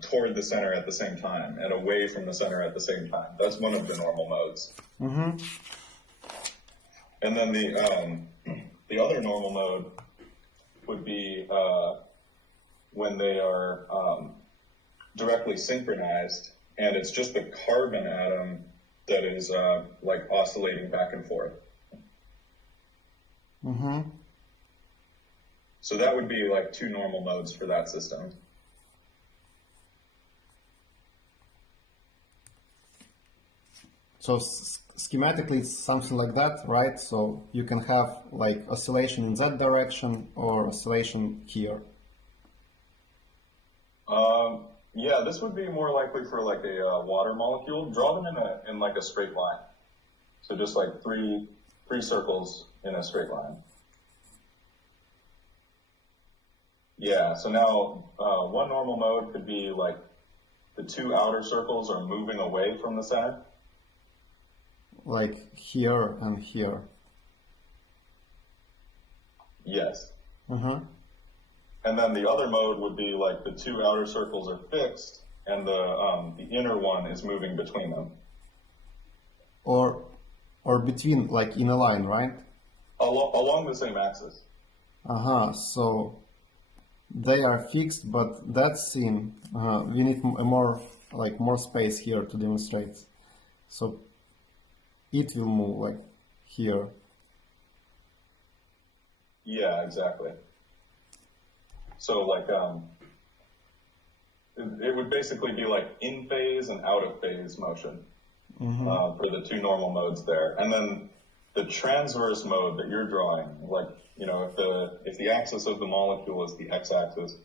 toward the center at the same time and away from the center at the same time. That's one of the normal modes. And then the other normal mode would be when they are directly synchronized, and it's just the carbon atom that is like oscillating back and forth. So that would be like two normal modes for that system. So schematically it's something like that, right? So you can have like oscillation in that direction or oscillation here. Yeah, this would be more likely for like a water molecule. Draw them in like a straight line. So just like three circles in a straight line. Yeah, so now one normal mode could be like the two outer circles are moving away from the center. Like here and here. Yes. Uh-huh. And then the other mode would be like the two outer circles are fixed and the inner one is moving between them. Or between, like in a line, right? Along the same axis. So they are fixed, but that's seen. We need more space here to demonstrate. So it will move like here. Yeah, exactly. So like it would basically be like in phase and out of phase motion for the two normal modes there, and then the transverse mode that you're drawing, like, you know, if the axis of the molecule is the x-axis,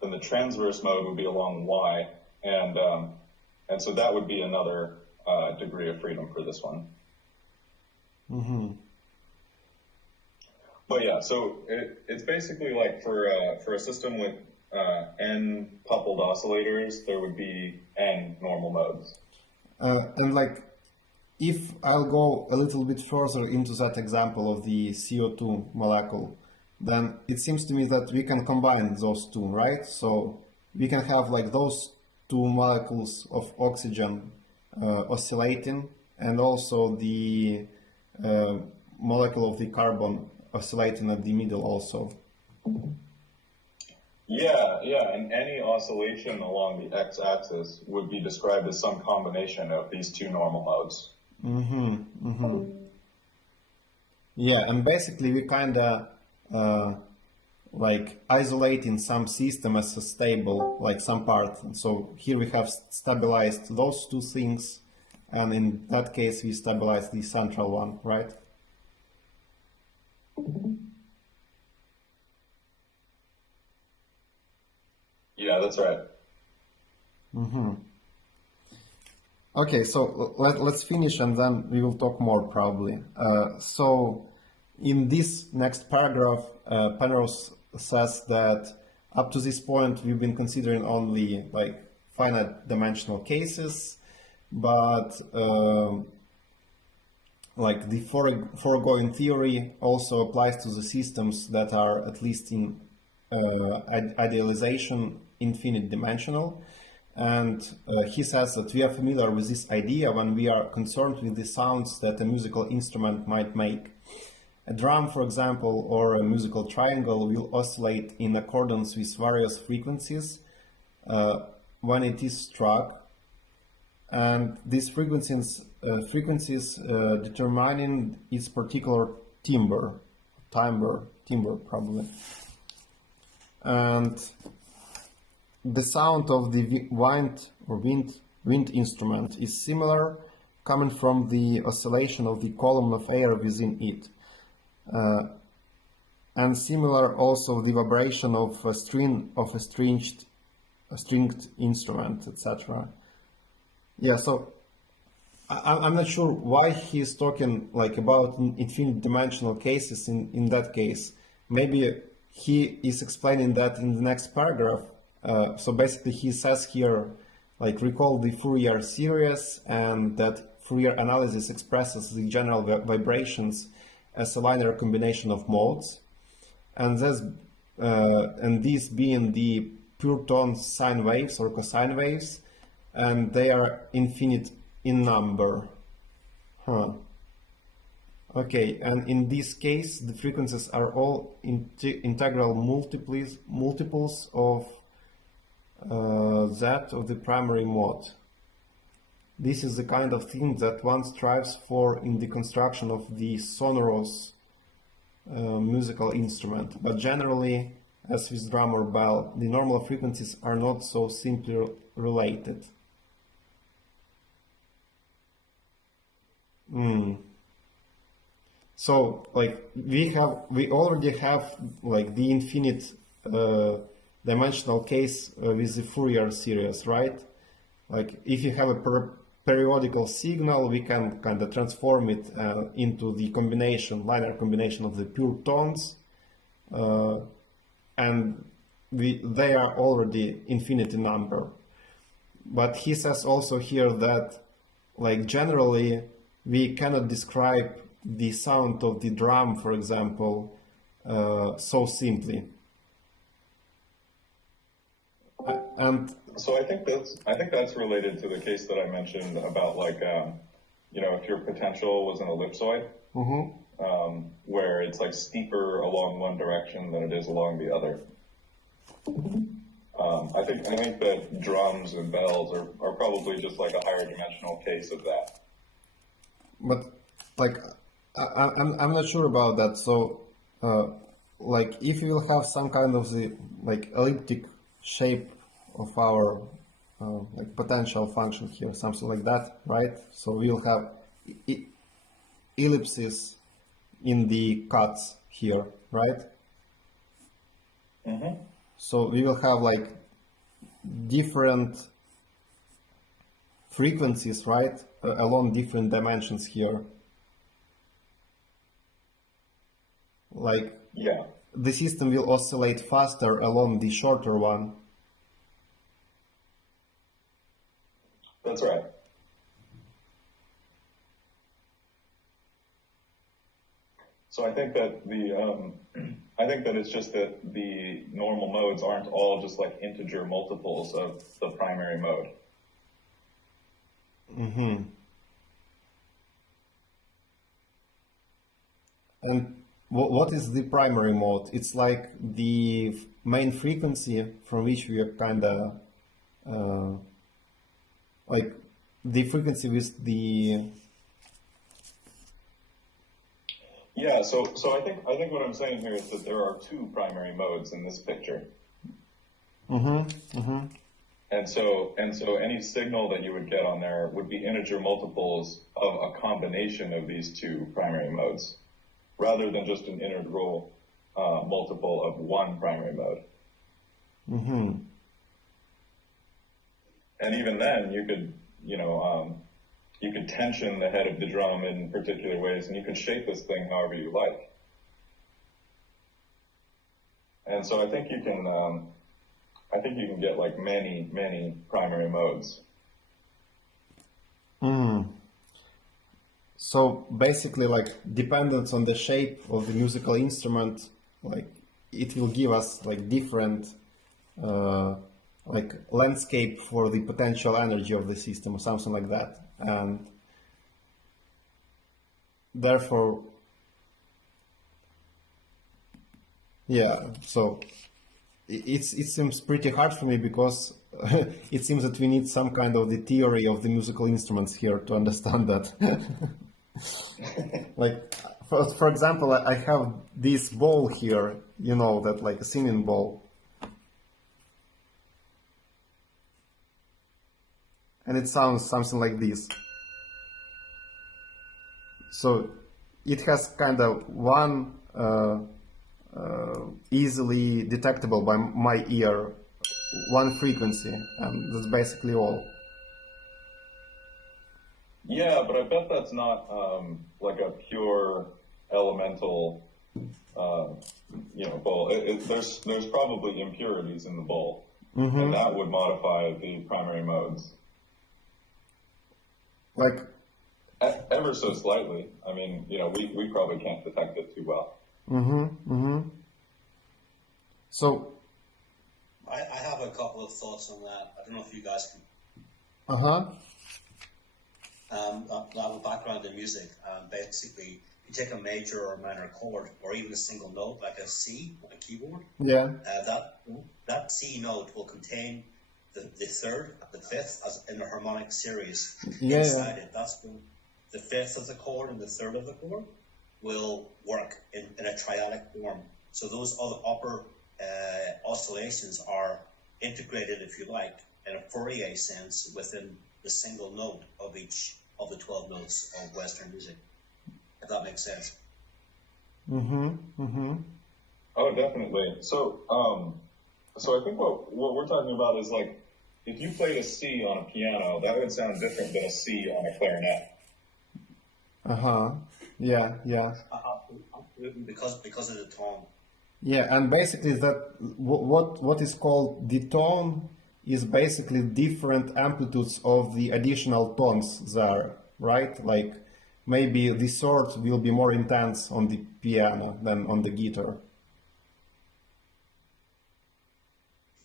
then the transverse mode would be along y, and so that would be another degree of freedom for this one. But yeah, so it's basically like for a system with n coupled oscillators, there would be n normal modes. And like, if I'll go a little bit further into that example of the CO2 molecule, then it seems to me that we can combine those two, right? So we can have like those two molecules of oxygen oscillating, and also the molecule of the carbon oscillating at the middle also. Yeah, and any oscillation along the x-axis would be described as some combination of these two normal modes. Yeah, and basically we kind of like isolating some system as a stable, like some part. So here we have stabilized those two things, and in that case we stabilize the central one, right? Yeah, that's right. Okay, so let's finish and then we will talk more probably. So in this next paragraph, Penrose says that up to this point we've been considering only like finite dimensional cases, but like the foregoing theory also applies to the systems that are at least in idealization infinite dimensional. And he says that we are familiar with this idea when we are concerned with the sounds that a musical instrument might make. A drum, for example, or a musical triangle will oscillate in accordance with various frequencies when it is struck, and these frequencies determining its particular timbre probably. And the sound of the wind instrument is similar, coming from the oscillation of the column of air within it, and similar also the vibration of a stringed instrument, etc. Yeah, so I'm not sure why he's talking like about infinite dimensional cases in that case. Maybe he is explaining that in the next paragraph. So basically he says here, like, recall the Fourier series, and that Fourier analysis expresses the general vibrations as a linear combination of modes, and these being the pure tone sine waves or cosine waves, and they are infinite in number. Okay, and in this case the frequencies are all integral multiples of that of the primary mode. This is the kind of thing that one strives for in the construction of the sonorous musical instrument, but generally, as with drum or bell, the normal frequencies are not so simply related. So, like, we already have like the infinite dimensional case with the Fourier series, right? Like, if you have a periodical signal, we can kind of transform it into the linear combination of the pure tones, and they are already infinite in number. But he says also here that, like, generally we cannot describe the sound of the drum, for example, so simply. And So I think that's related to the case that I mentioned about like if your potential was an ellipsoid, where it's like steeper along one direction than it is along the other. I think that drums and bells are probably just like a higher dimensional case of that. but like I'm not sure about that. So like if you will have some kind of the like elliptic shape of our like potential function here, something like that, right? So we'll have ellipses in the cuts here, right? So we will have like different frequencies, right, along different dimensions here. Like Yeah. the system will oscillate faster along the shorter one. That's right. So I think that it's just that the normal modes aren't all just like integer multiples of the primary mode. And what is the primary mode? It's like the main frequency from which we are kind of like the frequency with the. Yeah, so I think what I'm saying here is that there are two primary modes in this picture. And so any signal that you would get on there would be integer multiples of a combination of these two primary modes, rather than just an integral multiple of one primary mode. And even then, you could, you could tension the head of the drum in particular ways, and you can shape this thing however you like. And so I think you can get like many primary modes. So basically, like dependence on the shape of the musical instrument, like it will give us like different like landscape for the potential energy of the system or something like that. And therefore, yeah, so it seems pretty hard for me because it seems that we need some kind of the theory of the musical instruments here to understand that. Like, for example, I have this ball here, that like a singing ball. And it sounds something like this. So it has kind of one easily detectable by my ear, one frequency, and that's basically all. Yeah, but I bet that's not like a pure elemental, bowl. There's probably impurities in the bowl, and that would modify the primary modes. Like ever so slightly. I mean, we probably can't detect it too well. So I have a couple of thoughts on that. I don't know if you guys can. I have a background in music. Basically, you take a major or minor chord, or even a single note, like a C on a keyboard. yeah. That C note will contain the third, the fifth, as in a harmonic series inside it. That's when the fifth of the chord and the third of the chord will work in a triadic form. So those other upper oscillations are integrated, if you like, in a Fourier sense within the single note of each of the 12 notes of Western music, if that makes sense. Oh, definitely. So I think what we're talking about is like, if you played a C on a piano, that would sound different than a C on a clarinet. Yeah. Because of the tone. Yeah, and basically that what is called the tone is basically different amplitudes of the additional tones there, right? Like maybe the third will be more intense on the piano than on the guitar.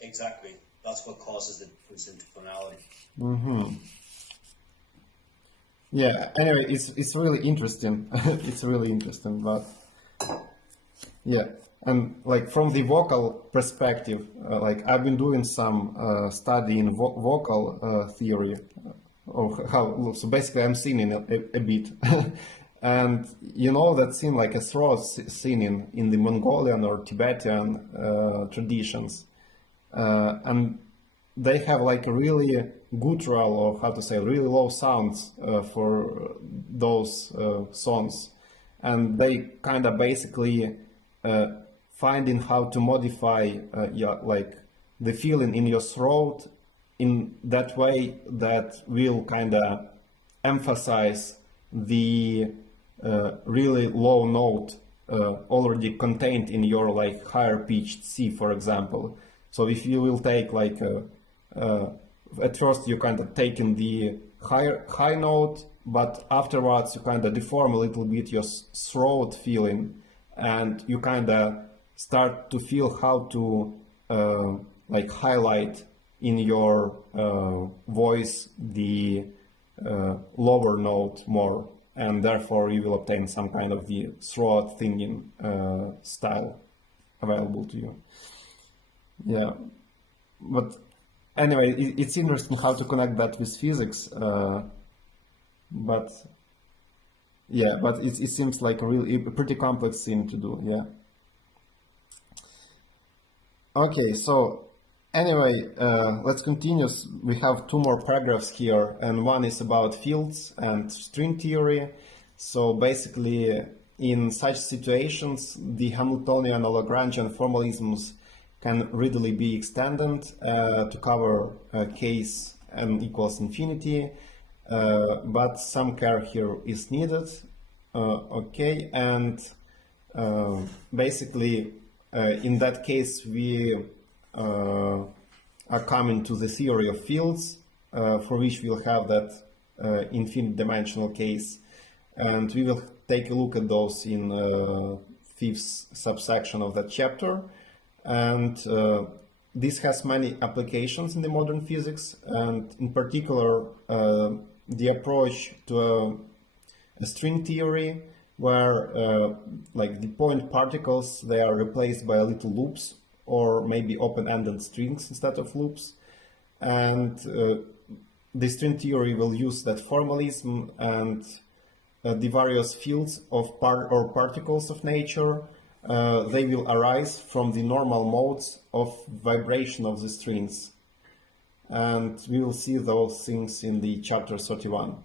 Exactly. That's what causes the difference in tonality. Mm-hmm. Yeah. Anyway, it's really interesting. It's really interesting, but yeah. And like from the vocal perspective, like I've been doing some study in vocal theory, or how. So basically, I'm singing a bit, and you know that scene like a throat singing in the Mongolian or Tibetan traditions, and they have like a really guttural, or how to say, really low sounds for those songs, and they kind of basically finding how to modify like the feeling in your throat in that way that will kind of emphasize the really low note already contained in your like higher pitched C, for example. So if you will take like at first you kind of taking the high note, but afterwards you kind of deform a little bit your throat feeling, and you kind of start to feel how to like highlight in your voice the lower note more, and therefore you will obtain some kind of the throat singing style available to you. Yeah, but anyway, it's interesting how to connect that with physics, but yeah, but it seems like a really pretty complex thing to do. Yeah. Okay, so anyway, let's continue. We have two more paragraphs here, and one is about fields and string theory. So basically, in such situations, the Hamiltonian or Lagrangian formalisms can readily be extended to cover a case n equals infinity, but some care here is needed. Okay, and basically, in that case, we are coming to the theory of fields, for which we'll have that infinite dimensional case, and we will take a look at those in fifth subsection of that chapter. And this has many applications in the modern physics, and in particular the approach to a string theory where like the point particles, they are replaced by little loops or maybe open-ended strings instead of loops, and the string theory will use that formalism, and the various fields of particles of nature, they will arise from the normal modes of vibration of the strings, and we will see those things in the chapter 31.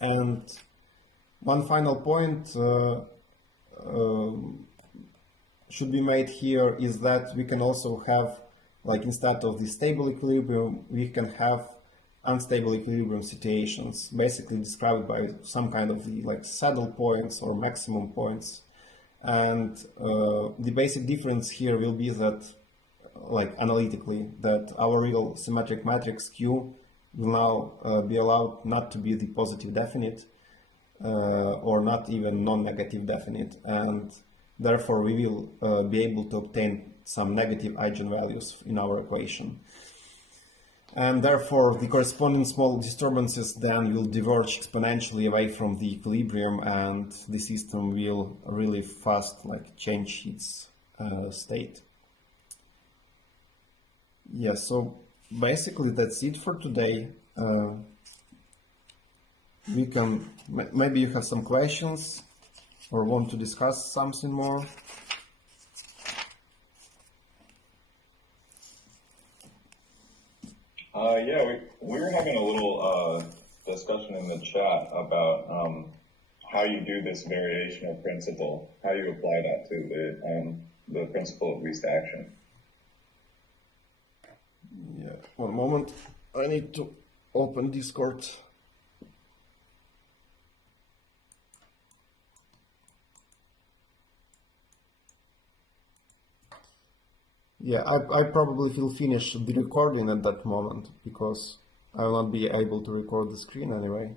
And one final point should be made here is that we can also have, like instead of the stable equilibrium, we can have unstable equilibrium situations, basically described by some kind of the like saddle points or maximum points. And the basic difference here will be that, like analytically, that our real symmetric matrix Q will now be allowed not to be the positive definite or not even non-negative definite, and therefore we will be able to obtain some negative eigenvalues in our equation. And therefore the corresponding small disturbances then will diverge exponentially away from the equilibrium, and the system will really fast like change its state. Yeah, so basically that's it for today. We can, maybe you have some questions or want to discuss something more. Yeah, we were having a little discussion in the chat about how you do this variational principle, how you apply that to the principle of least action. Yeah, one moment. I need to open Discord. Yeah, I probably will finish the recording at that moment, because I will not be able to record the screen anyway.